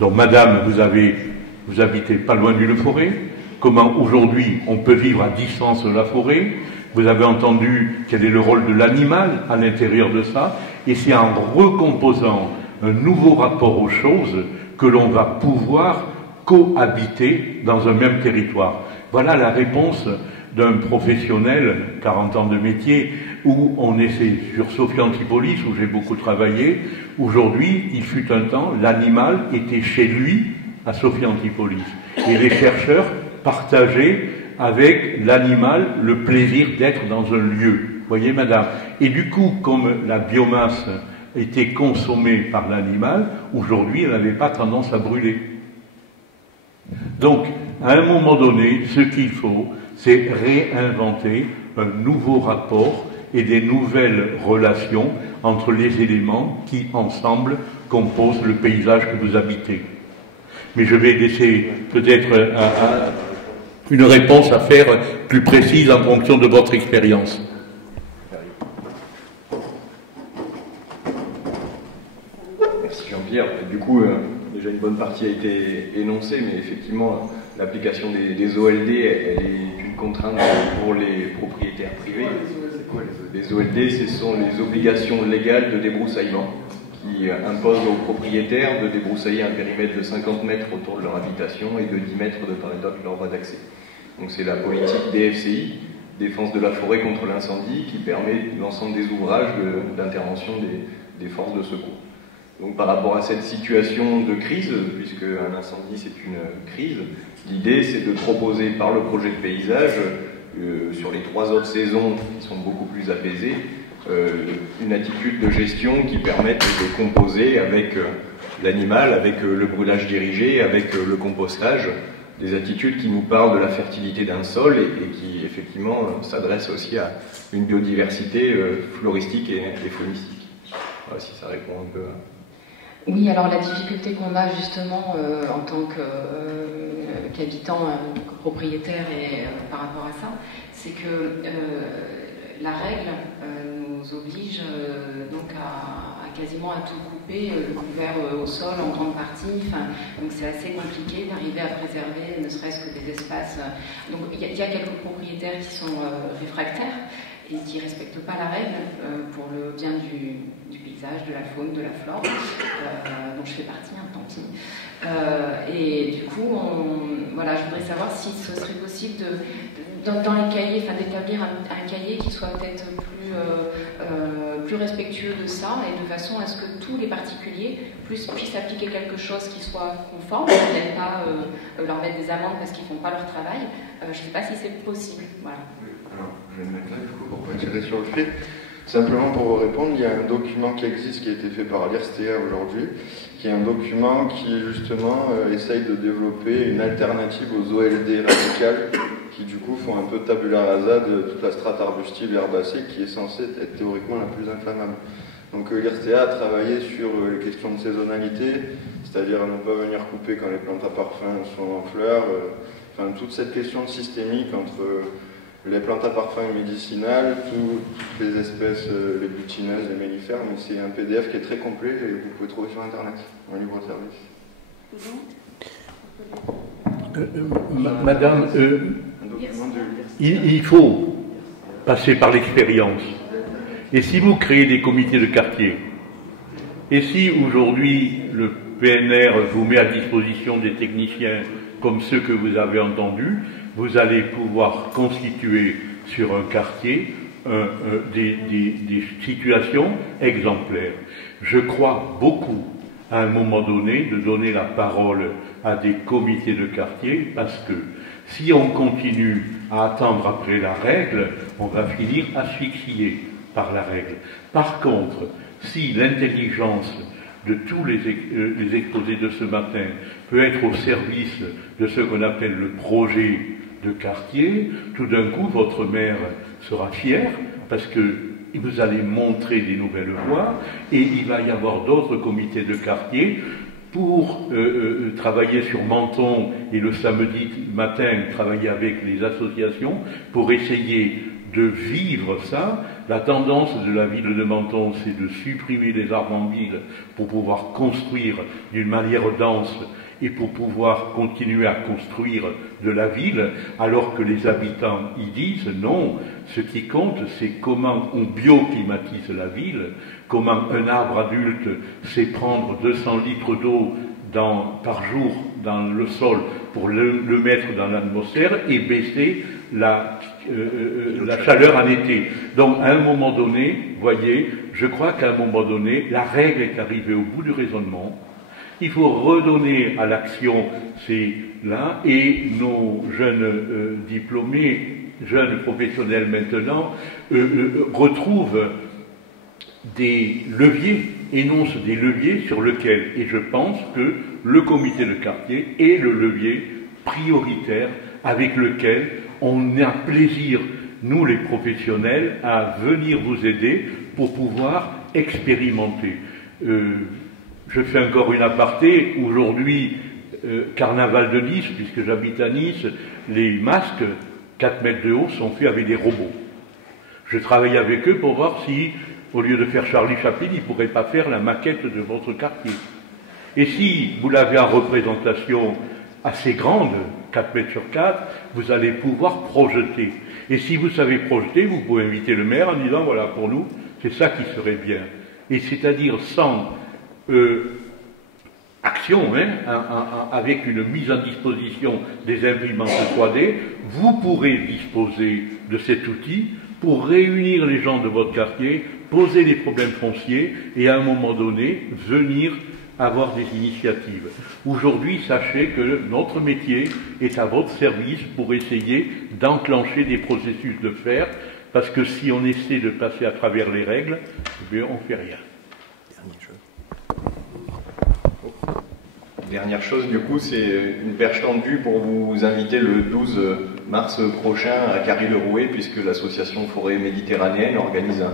Donc madame, vous habitez pas loin d'une forêt, comment aujourd'hui on peut vivre à distance de la forêt, vous avez entendu quel est le rôle de l'animal à l'intérieur de ça, et c'est en recomposant un nouveau rapport aux choses que l'on va pouvoir cohabiter dans un même territoire. Voilà la réponse d'un professionnel, 40 ans de métier, où on essaie sur Sophia Antipolis, où j'ai beaucoup travaillé. Aujourd'hui, il fut un temps, l'animal était chez lui à Sophia Antipolis. Et les chercheurs partageaient avec l'animal le plaisir d'être dans un lieu. Vous voyez, madame? Et du coup, comme la biomasse était consommée par l'animal, aujourd'hui, elle n'avait pas tendance à brûler. Donc, à un moment donné, ce qu'il faut, c'est réinventer un nouveau rapport et des nouvelles relations entre les éléments qui, ensemble, composent le paysage que vous habitez. Mais je vais laisser peut-être une réponse à faire plus précise en fonction de votre expérience. Merci Jean-Pierre. Du coup, déjà une bonne partie a été énoncée, mais effectivement, l'application des OLD, elle est une contrainte pour les propriétaires privés. Les OLD, ce sont les obligations légales de débroussaillement qui imposent aux propriétaires de débroussailler un périmètre de 50 mètres autour de leur habitation et de 10 mètres de part et d'autre de leur voie d'accès. Donc c'est la politique DFCI, défense de la forêt contre l'incendie, qui permet l'ensemble des ouvrages d'intervention des forces de secours. Donc par rapport à cette situation de crise, puisque un incendie c'est une crise, l'idée c'est de proposer par le projet de paysage, sur les 3 autres saisons qui sont beaucoup plus apaisées, une attitude de gestion qui permette de composer avec l'animal, avec le brûlage dirigé, avec le compostage, des attitudes qui nous parlent de la fertilité d'un sol et qui effectivement s'adressent aussi à une biodiversité floristique et faunistique. Voilà, si ça répond un peu à... Oui, alors la difficulté qu'on a justement en tant qu'habitant, propriétaire et par rapport à ça, c'est que la règle nous oblige donc à quasiment à tout couper, le couvert au sol en grande partie, donc c'est assez compliqué d'arriver à préserver ne serait-ce que des espaces. Donc il y a quelques propriétaires qui sont réfractaires et qui ne respectent pas la règle pour le bien du paysage, de la faune, de la flore, dont je fais partie, tant pis. Et du coup, voilà, je voudrais savoir si ce serait possible dans les cahiers, d'établir un cahier qui soit peut-être plus respectueux de ça, et de façon à ce que tous les particuliers puissent appliquer quelque chose qui soit conforme, peut-être pas leur mettre des amendes parce qu'ils ne font pas leur travail. Je ne sais pas si c'est possible. Voilà. Alors, je vais me mettre là du coup pour pas tirer sur le fil. Simplement pour vous répondre, il y a un document qui existe, qui a été fait par l'IRSTEA aujourd'hui, qui est un document qui justement essaye de développer une alternative aux OLD radicales, qui du coup font un peu tabula rasa de toute la strate arbustive et herbacée qui est censée être théoriquement la plus inflammable. Donc l'IRSTEA a travaillé sur les questions de saisonnalité, c'est-à-dire à ne pas venir couper quand les plantes à parfum sont en fleurs, toute cette question de systémique entre les plantes à parfum médicinales, toutes les espèces, les butineuses, les mellifères, mais c'est un PDF qui est très complet et que vous pouvez trouver sur Internet, en libre service. Madame, il faut passer par l'expérience. Et si vous créez des comités de quartier, et si aujourd'hui le PNR vous met à disposition des techniciens comme ceux que vous avez entendus, vous allez pouvoir constituer sur un quartier des situations exemplaires. Je crois beaucoup, à un moment donné, de donner la parole à des comités de quartier, parce que si on continue à attendre après la règle, on va finir asphyxié par la règle. Par contre, si l'intelligence de tous les exposés de ce matin peut être au service de ce qu'on appelle le projet de quartier, tout d'un coup, votre maire sera fier parce que vous allez montrer des nouvelles voies et il va y avoir d'autres comités de quartier pour travailler sur Menton et le samedi matin travailler avec les associations pour essayer de vivre ça. La tendance de la ville de Menton, c'est de supprimer les arbres en ville pour pouvoir construire d'une manière dense et pour pouvoir continuer à construire de la ville, alors que les habitants y disent non, ce qui compte c'est comment on bioclimatise la ville, comment un arbre adulte sait prendre 200 litres d'eau par jour dans le sol pour le mettre dans l'atmosphère et baisser la chaleur en été. Donc à un moment donné, voyez, je crois qu'à un moment donné, la règle est arrivée au bout du raisonnement. Il faut redonner à l'action, c'est là, et nos jeunes diplômés, jeunes professionnels maintenant, retrouvent des leviers, énoncent des leviers sur lesquels, et je pense que le comité de quartier est le levier prioritaire avec lequel on a plaisir, nous les professionnels, à venir vous aider pour pouvoir expérimenter. Je fais encore une aparté. Aujourd'hui, carnaval de Nice, puisque j'habite à Nice, les masques 4 mètres de haut sont faits avec des robots. Je travaille avec eux pour voir si, au lieu de faire Charlie Chaplin, ils ne pourraient pas faire la maquette de votre quartier. Et si vous l'avez en représentation assez grande, 4 mètres sur 4, vous allez pouvoir projeter. Et si vous savez projeter, vous pouvez inviter le maire en disant, voilà, pour nous, c'est ça qui serait bien. Et c'est-à-dire sans action, avec une mise à disposition des imprimantes 3D, vous pourrez disposer de cet outil pour réunir les gens de votre quartier, poser les problèmes fonciers et à un moment donné, venir avoir des initiatives. Aujourd'hui, sachez que notre métier est à votre service pour essayer d'enclencher des processus de faire Parce que si on essaie de passer à travers les règles, eh bien, on ne fait rien. Dernière chose, du coup, c'est une perche tendue pour vous inviter le 12 mars prochain à Carry-le-Rouet, puisque l'association Forêt Méditerranéenne organise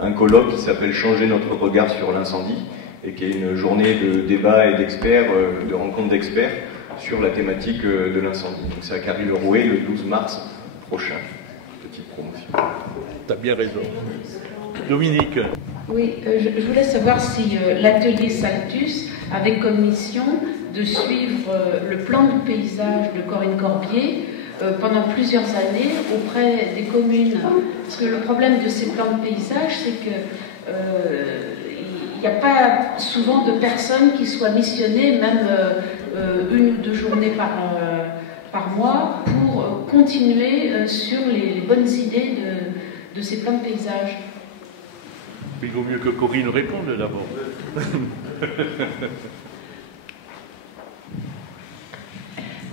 un colloque qui s'appelle « Changer notre regard sur l'incendie » et qui est une journée de débat et d'experts, de rencontres d'experts sur la thématique de l'incendie. Donc c'est à Carry-le-Rouet le 12 mars prochain. Petite promotion. Tu as bien raison. Dominique. Oui, je voulais savoir si l'atelier Saltus avait comme mission de suivre le plan de paysage de Corinne Corbier pendant plusieurs années auprès des communes. Parce que le problème de ces plans de paysage, c'est que il n'y a pas souvent de personnes qui soient missionnées, même 1 ou 2 journées par mois, pour continuer sur les bonnes idées de ces plans de paysage. Il vaut mieux que Corinne réponde d'abord.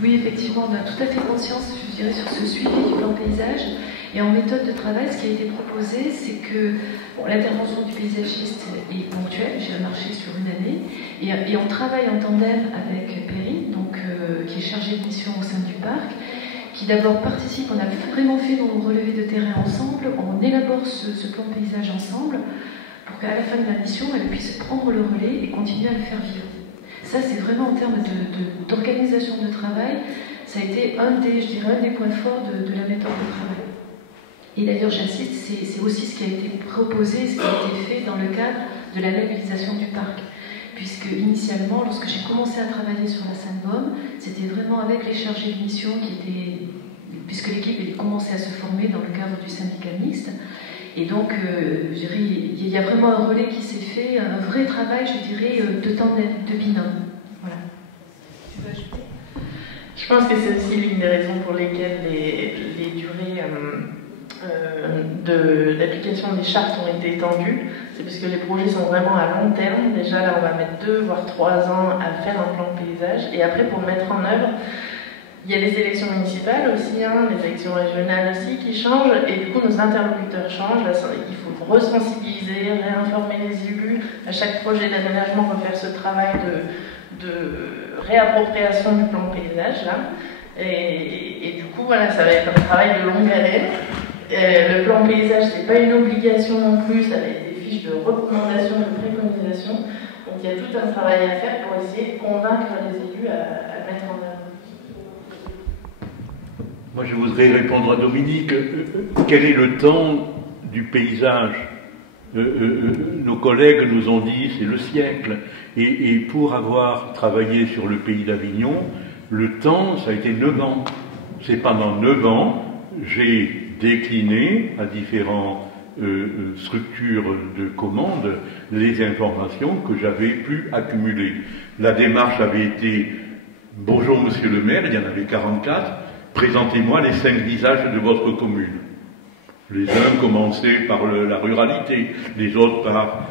Oui, effectivement, on a tout à fait conscience, je dirais, sur ce suivi du plan paysage. Et en méthode de travail, ce qui a été proposé, c'est que l'intervention du paysagiste est ponctuelle, j'ai marché sur 1 année, et on travaille en tandem avec Perry, donc, qui est chargé de mission au sein du parc, qui d'abord participe, on a vraiment fait nos relevés de terrain ensemble, on élabore ce plan de paysage ensemble, pour qu'à la fin de la mission, elle puisse prendre le relais et continuer à le faire vivre. Ça, c'est vraiment en termes d'organisation de travail, ça a été un des points forts de la méthode de travail. Et d'ailleurs, j'insiste, c'est aussi ce qui a été proposé, ce qui a été fait dans le cadre de la labellisation du parc. Puisque initialement, lorsque j'ai commencé à travailler sur la Sainte-Baume, c'était vraiment avec les chargés de mission puisque l'équipe commençait à se former dans le cadre du syndicat mixte. Et donc, je dirais, il y a vraiment un relais qui s'est fait, un vrai travail, je dirais, de tandem, de binôme. Voilà. Tu veux ajouter ? Je pense que c'est aussi l'une des raisons pour lesquelles les durées d'application des chartes ont été étendues. C'est parce que les projets sont vraiment à long terme. Déjà, là, on va mettre 2 voire 3 ans à faire un plan de paysage. Et après, pour le mettre en œuvre, il y a les élections municipales aussi, les élections régionales aussi qui changent, et du coup nos interlocuteurs changent. Là, il faut resensibiliser, réinformer les élus, à chaque projet d'aménagement refaire ce travail de réappropriation du plan de paysage. Là. Et du coup, voilà, ça va être un travail de longue haleine. Le plan de paysage, c'est pas une obligation non plus, ça va être des fiches de recommandation, de préconisation. Donc il y a tout un travail à faire pour essayer de convaincre les élus à mettre en œuvre. Moi, je voudrais répondre à Dominique. Quel est le temps du paysage ? Nos collègues nous ont dit c'est le siècle. Et pour avoir travaillé sur le pays d'Avignon, le temps, ça a été 9 ans. C'est pendant 9 ans, j'ai décliné à différentes structures de commande les informations que j'avais pu accumuler. La démarche avait été « Bonjour Monsieur le maire », il y en avait 44, présentez-moi les 5 visages de votre commune. Les uns commençaient par la ruralité, les autres par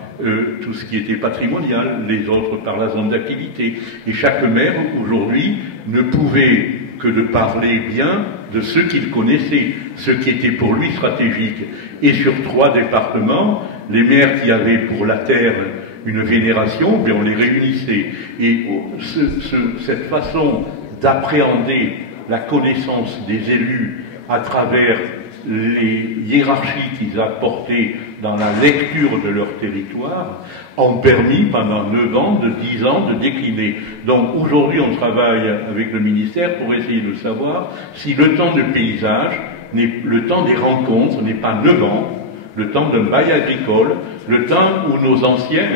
tout ce qui était patrimonial, les autres par la zone d'activité. Et chaque maire, aujourd'hui, ne pouvait que de parler bien de ce qu'il connaissait, ce qui était pour lui stratégique. Et sur 3 départements, les maires qui avaient pour la terre une vénération, bien on les réunissait. Et cette façon d'appréhender la connaissance des élus à travers les hiérarchies qu'ils apportaient dans la lecture de leur territoire ont permis pendant 9 ans, 10 ans de décliner. Donc aujourd'hui on travaille avec le ministère pour essayer de savoir si le temps de paysage, le temps des rencontres n'est pas 9 ans, le temps d'un bail agricole, le temps où nos anciens,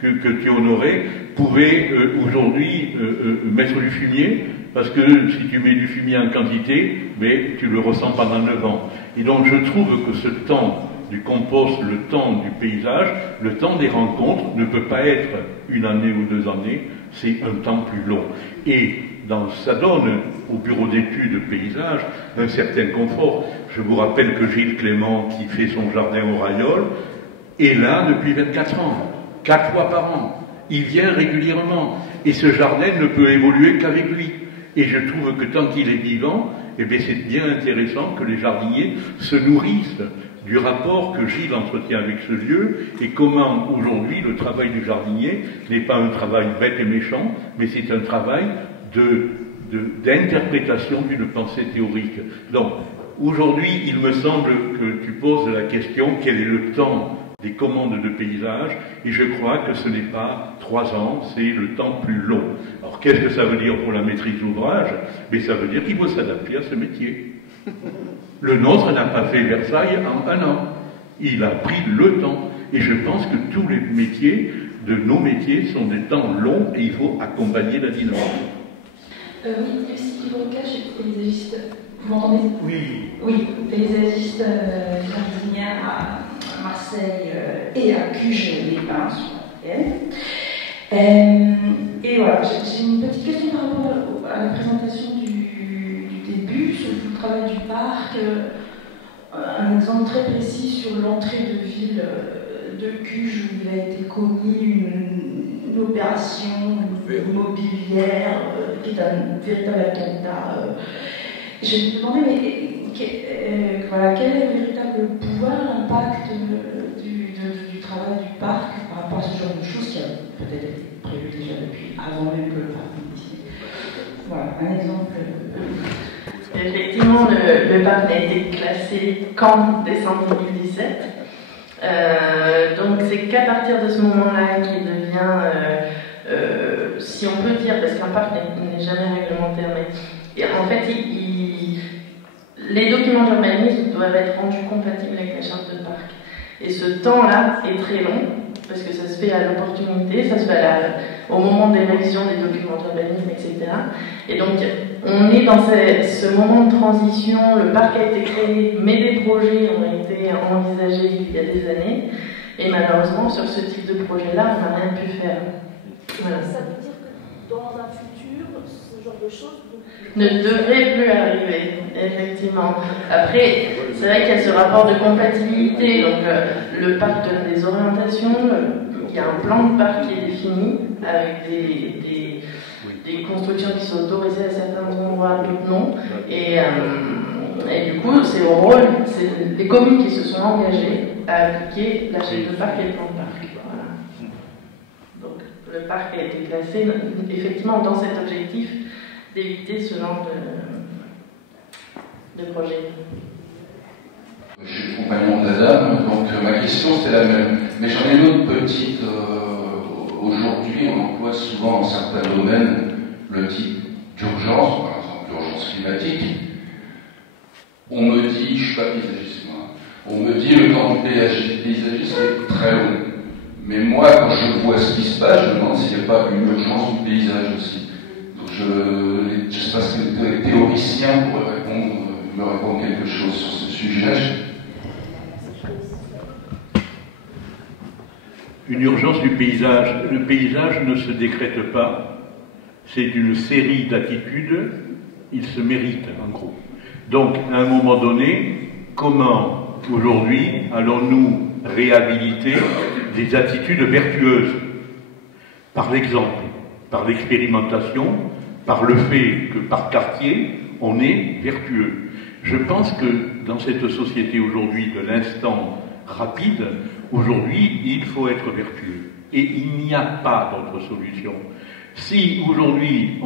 que tu honorais, pouvaient aujourd'hui mettre du fumier, parce que si tu mets du fumier en quantité, mais tu le ressens pendant 9 ans. Et donc je trouve que ce temps du compost, le temps du paysage, le temps des rencontres ne peut pas être 1 année ou 2 années, c'est un temps plus long. Et ça donne au bureau d'études paysage un certain confort. Je vous rappelle que Gilles Clément, qui fait son jardin au Rayol, est là depuis 24 ans, 4 fois par an. Il vient régulièrement. Et ce jardin ne peut évoluer qu'avec lui. Et je trouve que tant qu'il est vivant, eh bien c'est bien intéressant que les jardiniers se nourrissent du rapport que Gilles entretient avec ce lieu et comment aujourd'hui le travail du jardinier n'est pas un travail bête et méchant, mais c'est un travail d'interprétation d'une pensée théorique. Donc, aujourd'hui, il me semble que tu poses la question, quel est le temps des commandes de paysage, et je crois que ce n'est pas 3 ans, c'est le temps plus long. Alors, qu'est-ce que ça veut dire pour la maîtrise d'ouvrage? Mais ça veut dire qu'il faut s'adapter à ce métier. Le nôtre n'a pas fait Versailles en 1 an. Il a pris le temps. Et je pense que tous les métiers, de nos métiers, sont des temps longs et il faut accompagner la dynamique. Oui, Lucie Kibroca, je suis paysagiste. Vous m'entendez? Oui. Oui, paysagiste jardinière à Marseille et à Cuges-les-Bains, sur la Plaine. Et voilà, j'ai une petite question par rapport à la présentation du début sur le travail du parc. Un exemple très précis sur l'entrée de ville de Cuges où il a été commis une opération immobilière qui est un véritable attentat. Je me demandais, mais voilà, quel est le véritable pouvoir, l'impact du travail du parc par rapport à ce genre de choses qui a peut-être été prévu déjà depuis avant même que le parc n'existe. Voilà, un exemple. Effectivement, le parc n'a été classé qu'en décembre 2017. Donc c'est qu'à partir de ce moment-là qu'il devient, si on peut dire, parce qu'un parc n'est jamais réglementaire, mais en fait, les documents d'urbanisme doivent être rendus compatibles avec la charte de parc. Et ce temps-là est très long, parce que ça se fait à l'opportunité, ça se fait au moment de l'érection des documents d'urbanisme, etc. Et donc, on est dans ce moment de transition, le parc a été créé, mais des projets ont été envisagés il y a des années, et malheureusement, sur ce type de projet-là, on n'a rien pu faire. Voilà. Ça veut dire que dans un futur, ce genre de choses ne devrait plus arriver, effectivement. Après, c'est vrai qu'il y a ce rapport de compatibilité, donc le parc donne des orientations, il y a un plan de parc qui est défini, avec des constructions qui sont autorisées à certains endroits, d'autres non, et du coup, c'est au rôle, c'est les communes qui se sont engagées à appliquer la charte de parc et le plan de parc. Voilà. Donc, le parc a été classé, effectivement, dans cet objectif d'éviter ce genre de projet. Je suis le compagnon d'Adam, donc ma question c'est la même. Mais j'en ai une autre petite. Aujourd'hui, on emploie souvent dans certains domaines le type d'urgence, par exemple l'urgence climatique. On me dit, je ne suis pas paysagiste moi, on me dit le temps du paysagiste est très long. Mais moi, quand je vois ce qui se passe, je me demande s'il n'y a pas une urgence du paysage aussi. Je ne sais pas si les théoriciens pourraient me répondre quelque chose sur ce sujet. Une urgence du paysage. Le paysage ne se décrète pas. C'est une série d'attitudes. Il se mérite, en gros. Donc, à un moment donné, comment, aujourd'hui, allons-nous réhabiliter des attitudes vertueuses? Par l'exemple, par l'expérimentation, par le fait que par quartier, on est vertueux. Je pense que dans cette société aujourd'hui de l'instant rapide, aujourd'hui, il faut être vertueux. Et il n'y a pas d'autre solution. Si aujourd'hui,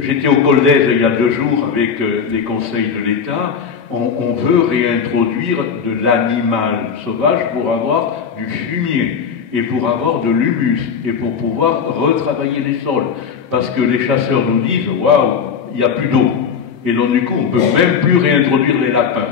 j'étais au Coldaise il y a 2 jours avec les conseils de l'État, on veut réintroduire de l'animal sauvage pour avoir du fumier et pour avoir de l'humus et pour pouvoir retravailler les sols. Parce que les chasseurs nous disent « Waouh, il n'y a plus d'eau ». Et donc du coup, on ne peut même plus réintroduire les lapins.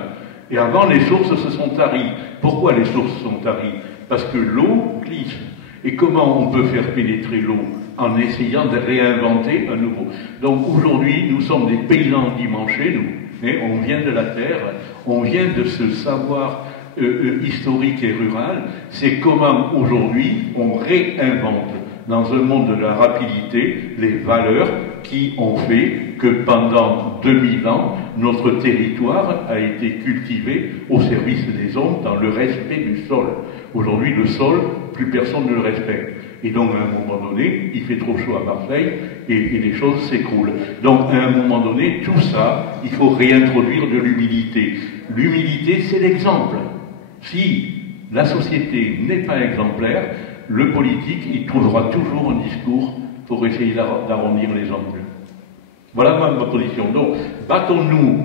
Et avant, les sources se sont taries. Pourquoi les sources sont taries? Parce que l'eau glisse. Et comment on peut faire pénétrer l'eau? En essayant de réinventer un nouveau. Donc aujourd'hui, nous sommes des paysans dimanchés, nous. Et on vient de la terre, on vient de ce savoir historique et rural. C'est comment aujourd'hui on réinvente dans un monde de la rapidité les valeurs qui ont fait que pendant 2000 ans, notre territoire a été cultivé au service des hommes dans le respect du sol. Aujourd'hui, le sol, plus personne ne le respecte. Et donc, à un moment donné, il fait trop chaud à Marseille et les choses s'écroulent. Donc, à un moment donné, tout ça, il faut réintroduire de l'humilité. L'humilité, c'est l'exemple. Si la société n'est pas exemplaire, le politique, il trouvera toujours un discours pour essayer d'arrondir les angles. Voilà ma position. Donc, battons-nous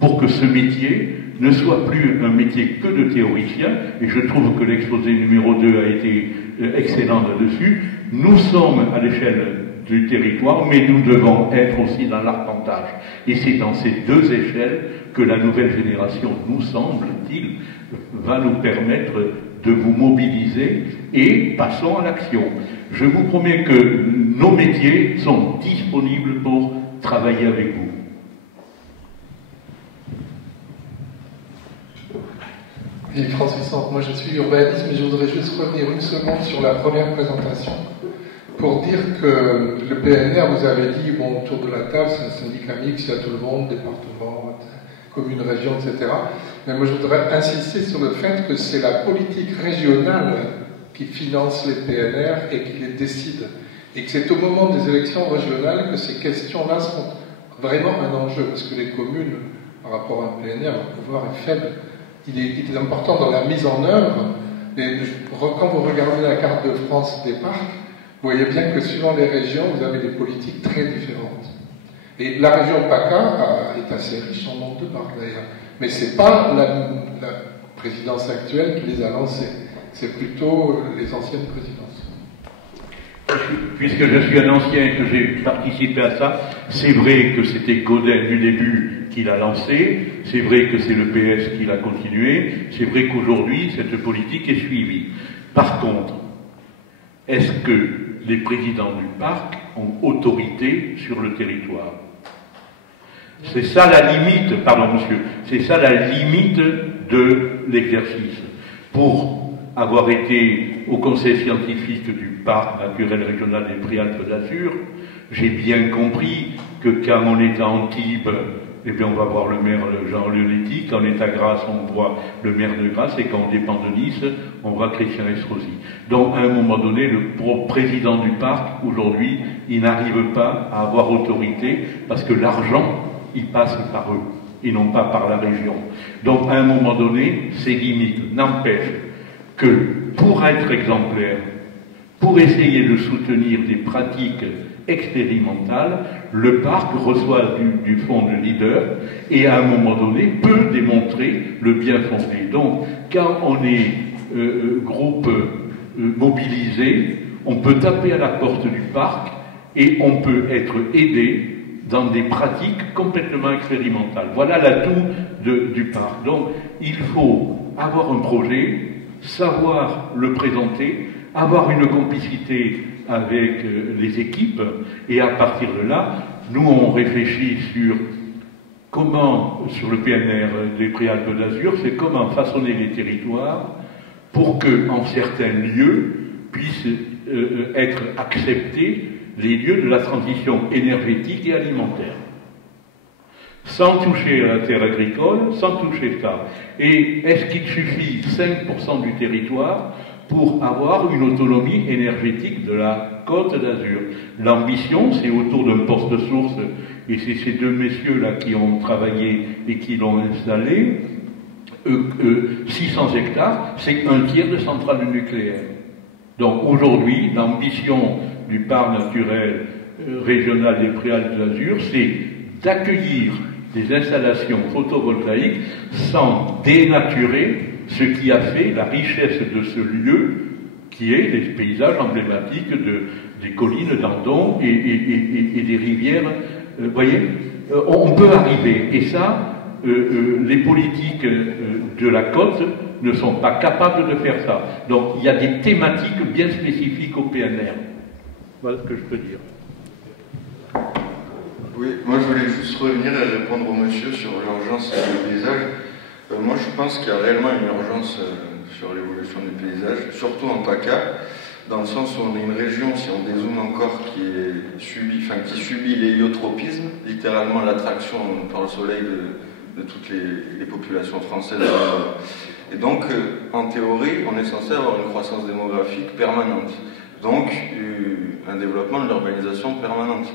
pour que ce métier ne soit plus un métier que de théoricien, et je trouve que l'exposé numéro 2 a été excellent là-dessus. Nous sommes à l'échelle du territoire, mais nous devons être aussi dans l'arpentage. Et c'est dans ces deux échelles que la nouvelle génération, nous semble-t-il, va nous permettre de vous mobiliser, et passons à l'action. Je vous promets que nos métiers sont disponibles pour travailler avec vous. Et Francis, moi je suis urbaniste, mais je voudrais juste revenir une seconde sur la première présentation pour dire que le PNR, vous avez dit, bon, autour de la table, c'est un syndicat mixte, il y a tout le monde, département, commune, région, etc. Mais moi je voudrais insister sur le fait que c'est la politique régionale qui finance les PNR et qui les décide. Et que c'est au moment des élections régionales que ces questions-là sont vraiment un enjeu, parce que les communes, par rapport à un PNR, leur pouvoir est faible. Il est important dans la mise en œuvre. Quand vous regardez la carte de France des parcs, vous voyez bien que suivant les régions, vous avez des politiques très différentes. Et la région PACA est assez riche en nombre de parcs d'ailleurs. Mais ce n'est pas la présidence actuelle qui les a lancés. C'est plutôt les anciennes présidences. Puisque je suis un ancien et que j'ai participé à ça, c'est vrai que c'était Godin du début qui l'a lancé, c'est vrai que c'est le PS qui l'a continué, c'est vrai qu'aujourd'hui cette politique est suivie. Par contre, est-ce que les présidents du parc ont autorité sur le territoire? C'est ça la limite, pardon monsieur, c'est ça la limite de l'exercice. Pour avoir été au conseil scientifique du parc naturel régional des Préalpes d'Azur, j'ai bien compris que quand on est à Antibes, eh bien on va voir le maire Jean Leonetti, quand on est à Grasse, on voit le maire de Grasse, et quand on dépend de Nice, on voit Christian Estrosi. Donc à un moment donné, le président du parc, aujourd'hui, il n'arrive pas à avoir autorité, parce que l'argent, il passe par eux, et non pas par la région. Donc à un moment donné, c'est limite. N'empêche que pour être exemplaire, pour essayer de soutenir des pratiques expérimentales, le parc reçoit du fonds de leader et à un moment donné peut démontrer le bien fondé. Donc quand on est groupe mobilisé, on peut taper à la porte du parc et on peut être aidé dans des pratiques complètement expérimentales. Voilà l'atout du parc. Donc il faut avoir un projet, savoir le présenter, avoir une complicité avec les équipes, et à partir de là, nous on réfléchit sur comment, sur le PNR des Préalpes d'Azur, c'est comment façonner les territoires pour que, en certains lieux, puissent être acceptés les lieux de la transition énergétique et alimentaire. Sans toucher à la terre agricole, sans toucher ça. Et est-ce qu'il suffit 5% du territoire pour avoir une autonomie énergétique de la Côte d'Azur? L'ambition, c'est autour d'un poste source, et c'est ces deux messieurs-là qui ont travaillé et qui l'ont installé, 600 hectares, c'est un tiers de centrales nucléaires. Donc aujourd'hui, l'ambition du parc naturel régional des Préalpes d'Azur, c'est d'accueillir des installations photovoltaïques sans dénaturer ce qui a fait la richesse de ce lieu, qui est les paysages emblématiques des collines d'Andon et des rivières. Vous voyez, on peut arriver, et ça, les politiques de la côte ne sont pas capables de faire ça. Donc il y a des thématiques bien spécifiques au PNR. Voilà ce que je peux dire. Oui, moi je voulais juste revenir et répondre au monsieur sur l'urgence du paysage. Moi je pense qu'il y a réellement une urgence sur l'évolution du paysage, surtout en PACA, dans le sens où on est une région, si on dézoome encore, qui subit l'héliotropisme, littéralement l'attraction par le soleil de toutes les populations françaises. Et donc, en théorie, on est censé avoir une croissance démographique permanente, donc un développement de l'urbanisation permanente.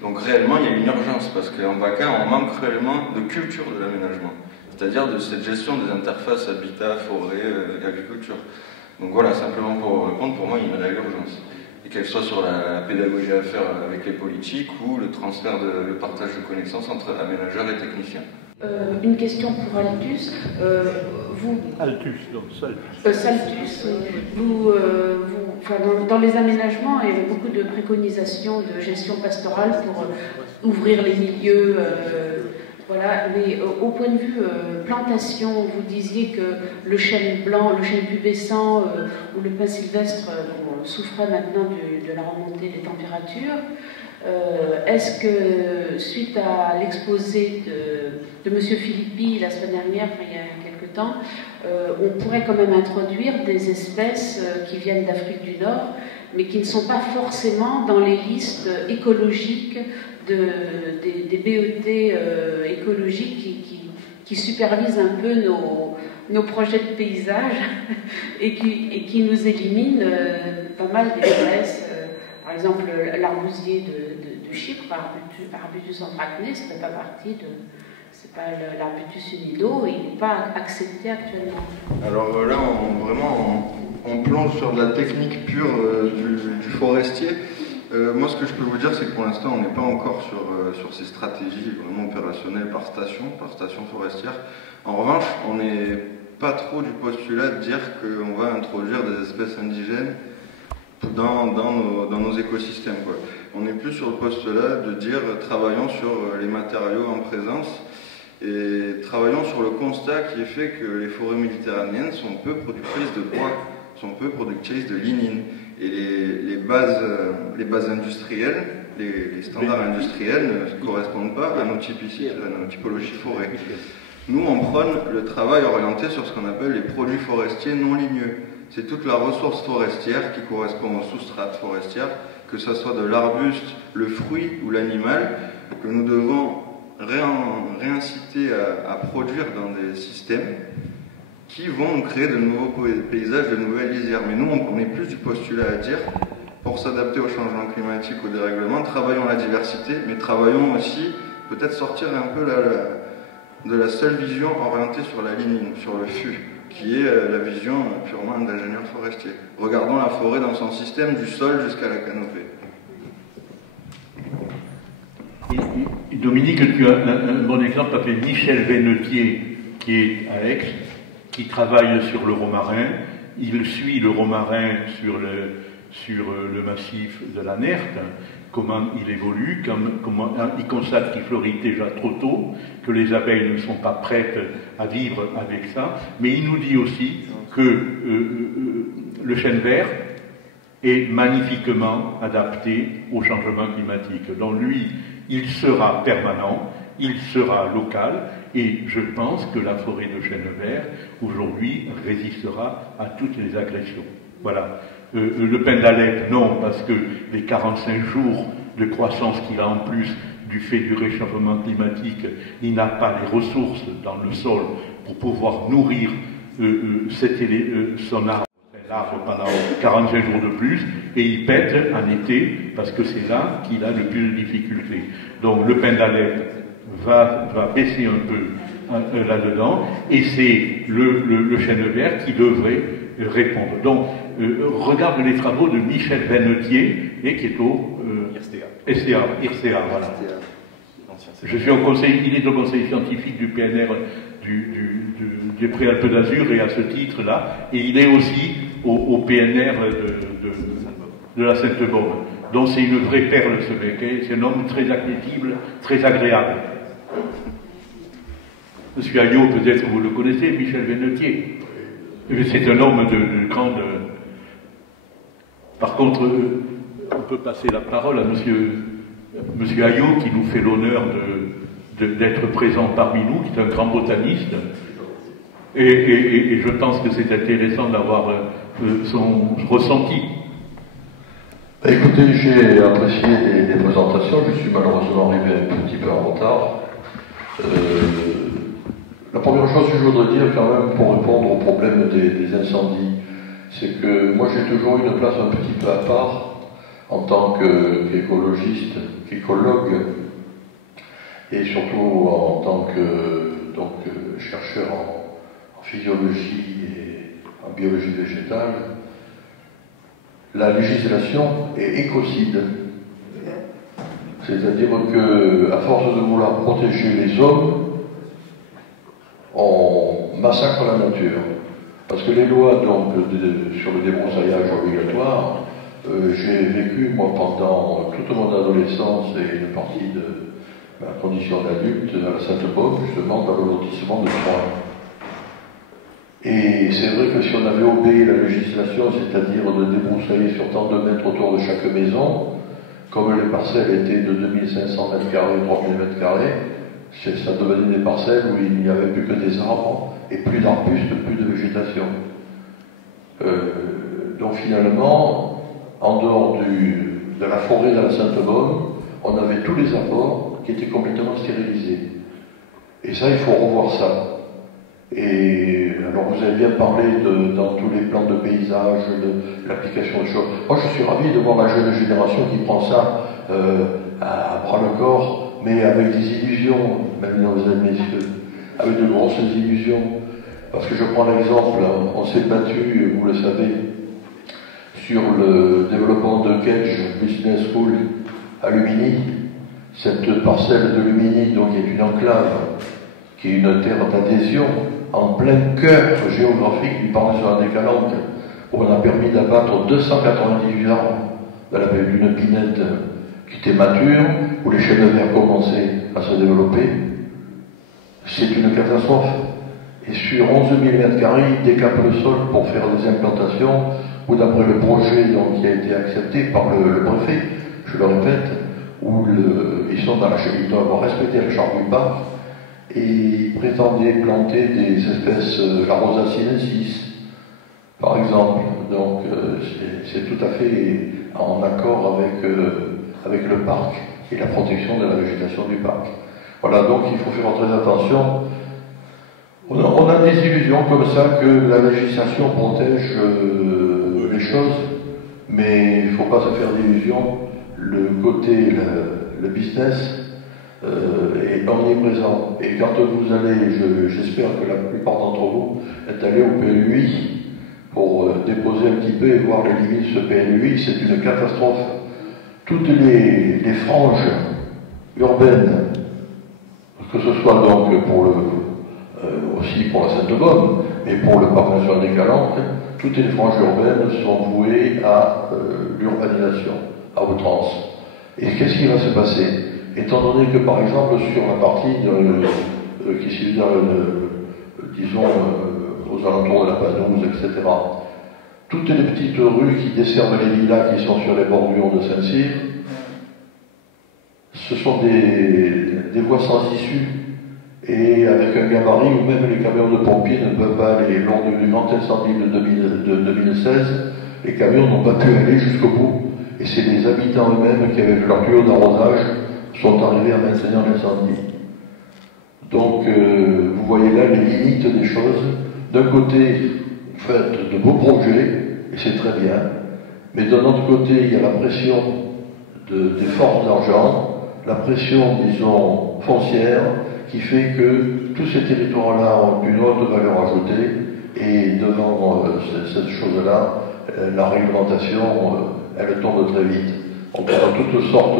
Donc réellement, il y a une urgence, parce qu'en PACA, on manque réellement de culture de l'aménagement, c'est-à-dire de cette gestion des interfaces habitat, forêt, agriculture. Donc voilà, simplement pour répondre, pour moi, il y a une réelle urgence. Et qu'elle soit sur la pédagogie à faire avec les politiques ou le transfert, le partage de connaissances entre aménageurs et techniciens. Une question pour Altus. Altus, donc Saltus. Saltus, dans les aménagements, il y a beaucoup de préconisations de gestion pastorale pour ouvrir les milieux. Voilà, mais au point de vue plantation, vous disiez que le chêne blanc, le chêne pubescent ou le pin sylvestre souffrait maintenant de la remontée des températures. Est-ce que, suite à l'exposé de M. Philippi la semaine dernière, il y a quelque temps, on pourrait quand même introduire des espèces qui viennent d'Afrique du Nord, mais qui ne sont pas forcément dans les listes écologiques des BET écologiques qui supervisent un peu nos projets de paysage et qui nous éliminent pas mal d'espèces. Par exemple, l'arbousier de Chypre, Arbutus anthracnés, ça ne fait pas partie de... C'est pas l'Arbutus humido, et il n'est pas accepté actuellement. Alors là, on plonge sur de la technique pure du forestier. Moi, ce que je peux vous dire, c'est que pour l'instant, on n'est pas encore sur ces stratégies vraiment opérationnelles par station forestière. En revanche, on n'est pas trop du postulat de dire qu'on va introduire des espèces indigènes dans nos écosystèmes, quoi. On est plus sur le postulat de dire travaillons sur les matériaux en présence et travaillons sur le constat qui est fait que les forêts méditerranéennes sont peu productrices de bois, sont peu productrices de lignine. Et les bases industrielles, les standards industriels ne correspondent pas à nos typologies forêt. Nous, on prône le travail orienté sur ce qu'on appelle les produits forestiers non ligneux. C'est toute la ressource forestière qui correspond aux sous-strates forestières, que ce soit de l'arbuste, le fruit ou l'animal, que nous devons réinciter à produire dans des systèmes qui vont nous créer de nouveaux paysages, de nouvelles lisières. Mais nous, on est plus du postulat à dire, pour s'adapter au changement climatique, au dérèglement, travaillons la diversité, mais travaillons aussi, peut-être sortir un peu de la seule vision orientée sur la lignine, sur le fût, qui est la vision purement d'ingénieur forestier. Regardons la forêt dans son système, du sol jusqu'à la canopée. Dominique, tu as un bon exemple appelé Michel Vénetier, qui est à Aix, qui travaille sur le romarin. Il suit le romarin sur le massif de la Nerte, comment il évolue, comment il constate qu'il fleurit déjà trop tôt, que les abeilles ne sont pas prêtes à vivre avec ça, mais il nous dit aussi que le chêne vert est magnifiquement adapté au changement climatique. Donc lui, il sera permanent, il sera local, et je pense que la forêt de chêne vert, aujourd'hui, résistera à toutes les agressions. Voilà. Le pin d'Alep, non, parce que les 45 jours de croissance qu'il a en plus du fait du réchauffement climatique, il n'a pas les ressources dans le sol pour pouvoir nourrir son arbre pendant 45 jours de plus, et il pète en été, parce que c'est là qu'il a le plus de difficultés. Donc le pin d'Alep va baisser un peu là-dedans, et c'est le chêne vert qui devrait répondre. Donc, regarde les travaux de Michel Vénetier, et qui est au IRCA, voilà. Je suis il est au conseil scientifique du PNR des Préalpes d'Azur, et à ce titre-là, et il est aussi au PNR de la Sainte-Baume. Donc c'est une vraie perle, ce mec, hein. C'est un homme très accessible, très agréable. Monsieur Ayot, peut-être que vous le connaissez, Michel Vénetier. C'est un homme de grande... Par contre, on peut passer la parole à monsieur Ayot, qui nous fait l'honneur d'être présent parmi nous, qui est un grand botaniste. Et je pense que c'est intéressant d'avoir son ressenti. Écoutez, j'ai apprécié les présentations, je suis malheureusement arrivé un petit peu en retard. La première chose que je voudrais dire quand même pour répondre au problème des incendies, c'est que moi j'ai toujours eu une place un petit peu à part en tant qu'écologiste, qu'écologue, et surtout en tant que chercheur en physiologie et en biologie végétale. La législation est écocide. C'est-à-dire qu'à force de vouloir protéger les hommes, on massacre la nature. Parce que les lois donc, sur le débroussaillage obligatoire, j'ai vécu, moi, pendant toute mon adolescence et une partie de ma condition d'adulte à la Sainte-Baume, justement, dans le lotissement de Troyes. Et c'est vrai que si on avait obéi la législation, c'est-à-dire de débroussailler sur tant de mètres autour de chaque maison, comme les parcelles étaient de 2500 m², 3000 m², ça devenait des parcelles où il n'y avait plus que des arbres et plus d'arbustes, plus de végétation. Donc finalement, en dehors de la forêt de la Sainte-Baume, on avait tous les apports qui étaient complètement stérilisés. Et ça, il faut revoir ça. Et alors vous avez bien parlé dans tous les plans de paysage, de l'application de choses. Moi je suis ravi de voir la jeune génération qui prend ça à bras le corps, mais avec des illusions, mesdames et messieurs, avec de grosses illusions. Parce que je prends l'exemple, on s'est battu, vous le savez, sur le développement de Kedge Business School à Lumini. Cette parcelle de Lumini, donc, est une enclave, qui est une terre d'adhésion, en plein cœur géographique du parc national des Calanques, où on a permis d'abattre 298 arbres dans la vallée d'une pinède qui était mature, où les chênes verts commençaient à se développer. C'est une catastrophe. Et sur 11 000 m², ils décapent le sol pour faire des implantations, où d'après le projet donc, qui a été accepté par le préfet, je le répète, où ils sont dans la charte, ils doivent respecter la charte du parc, et ils prétendaient planter des espèces, la Rosa sinensis, par exemple. Donc c'est tout à fait en accord avec le parc et la protection de la végétation du parc. Voilà, donc il faut faire très attention. On a des illusions comme ça que la législation protège les choses, mais il ne faut pas se faire d'illusions. Le côté, le business est omniprésent. Et quand vous allez, j'espère que la plupart d'entre vous êtes allés au PLUI pour déposer un petit peu et voir les limites de ce PLUI, c'est une catastrophe. Toutes les franges urbaines, que ce soit donc aussi pour la Sainte-Baume, mais pour le parc national des Calanques, toutes les franges urbaines sont vouées à l'urbanisation, à outrance. Et qu'est-ce qui va se passer? Étant donné que, par exemple, sur la partie qui se disons, aux alentours de la Panouse, etc., toutes les petites rues qui desservent les villas qui sont sur les bordures de Saint-Cyr, ce sont des voies sans issue. Et avec un gabarit où même les camions de pompiers ne peuvent pas aller. Lors du grand incendie de 2016, les camions n'ont pas pu aller jusqu'au bout. Et c'est les habitants eux-mêmes qui, avec leur tuyau d'arrosage, sont arrivés à maintenir l'incendie. Donc, vous voyez là les limites des choses. D'un côté, vous faites de beaux projets, et c'est très bien. Mais d'un autre côté, il y a la pression des forces d'argent, la pression, disons, foncière, qui fait que tous ces territoires-là ont une haute valeur ajoutée, et devant cette chose-là, la réglementation, elle tombe très vite. On a toutes sortes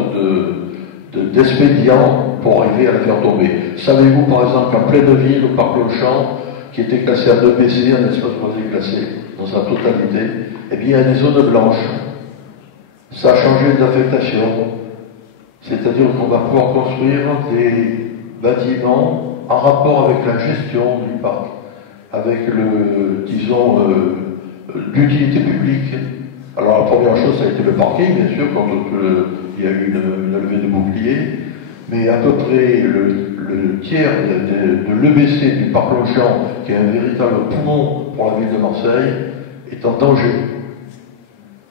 d'expédients pour arriver à la faire tomber. Savez-vous, par exemple, qu'en pleine ville, au parc Longchamp, qui était classé à 2PC, un espace croisé classé dans sa totalité, eh bien, il y a des zones blanches. Ça a changé d'affectation. C'est-à-dire qu'on va pouvoir construire des bâtiments en rapport avec la gestion du parc, avec disons, l'utilité publique. Alors la première chose, ça a été le parking, bien sûr, quand il y a eu une levée de bouclier, mais à peu près le tiers de l'EBC du parc Longchamp, qui est un véritable poumon pour la ville de Marseille, est en danger.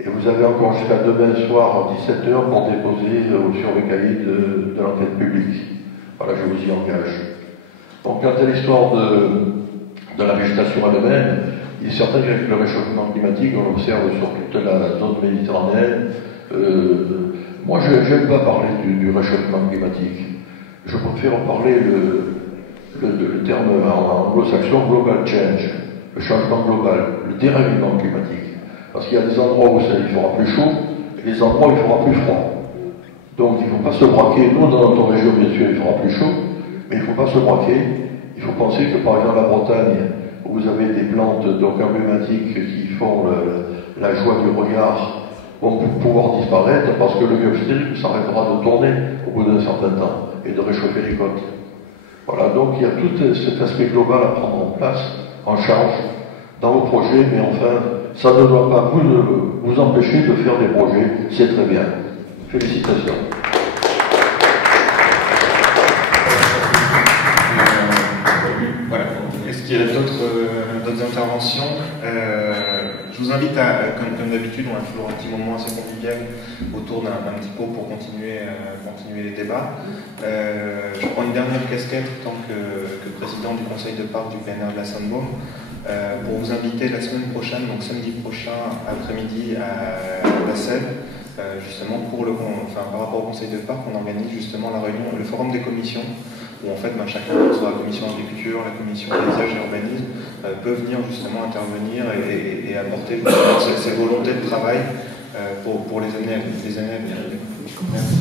Et vous avez encore jusqu'à demain soir à 17h pour déposer sur le cahier de l'enquête publique. Voilà, je vous y engage. Donc, quant à l'histoire de la végétation elle-même, il est certain qu'avec le réchauffement climatique, on l'observe sur toute la zone méditerranéenne. Moi, je n'aime pas parler du réchauffement climatique. Je préfère parler le terme en anglo-saxon global change, le changement global, le dérèglement climatique. Parce qu'il y a des endroits où il fera plus chaud et des endroits où il fera plus froid. Donc il ne faut pas se braquer. Nous, dans notre région, bien sûr, il fera plus chaud, mais il ne faut pas se braquer. Il faut penser que, par exemple, la Bretagne, où vous avez des plantes donc emblématiques qui font la joie du regard, vont pouvoir disparaître parce que le Gulf Stream s'arrêtera de tourner au bout d'un certain temps et de réchauffer les côtes. Voilà, donc il y a tout cet aspect global à prendre en place, en charge, dans vos projets, mais enfin, ça ne doit pas vous empêcher de faire des projets, c'est très bien. Félicitations. Voilà. Est-ce qu'il y a d'autres interventions? Je vous invite à, comme d'habitude, on a toujours un petit moment assez convivial autour d'un petit pot pour continuer les débats. Je prends une dernière casquette en tant que président du conseil de parc du PNR de la Sainte-Baume pour vous inviter la semaine prochaine, donc samedi prochain après-midi à la Sève, justement par rapport au conseil de parc, on organise justement la réunion, le forum des commissions, où en fait chacun, soit la commission agriculture, la commission paysage et urbanisme, peut venir justement intervenir et apporter ses volontés de travail pour les années à venir. Merci.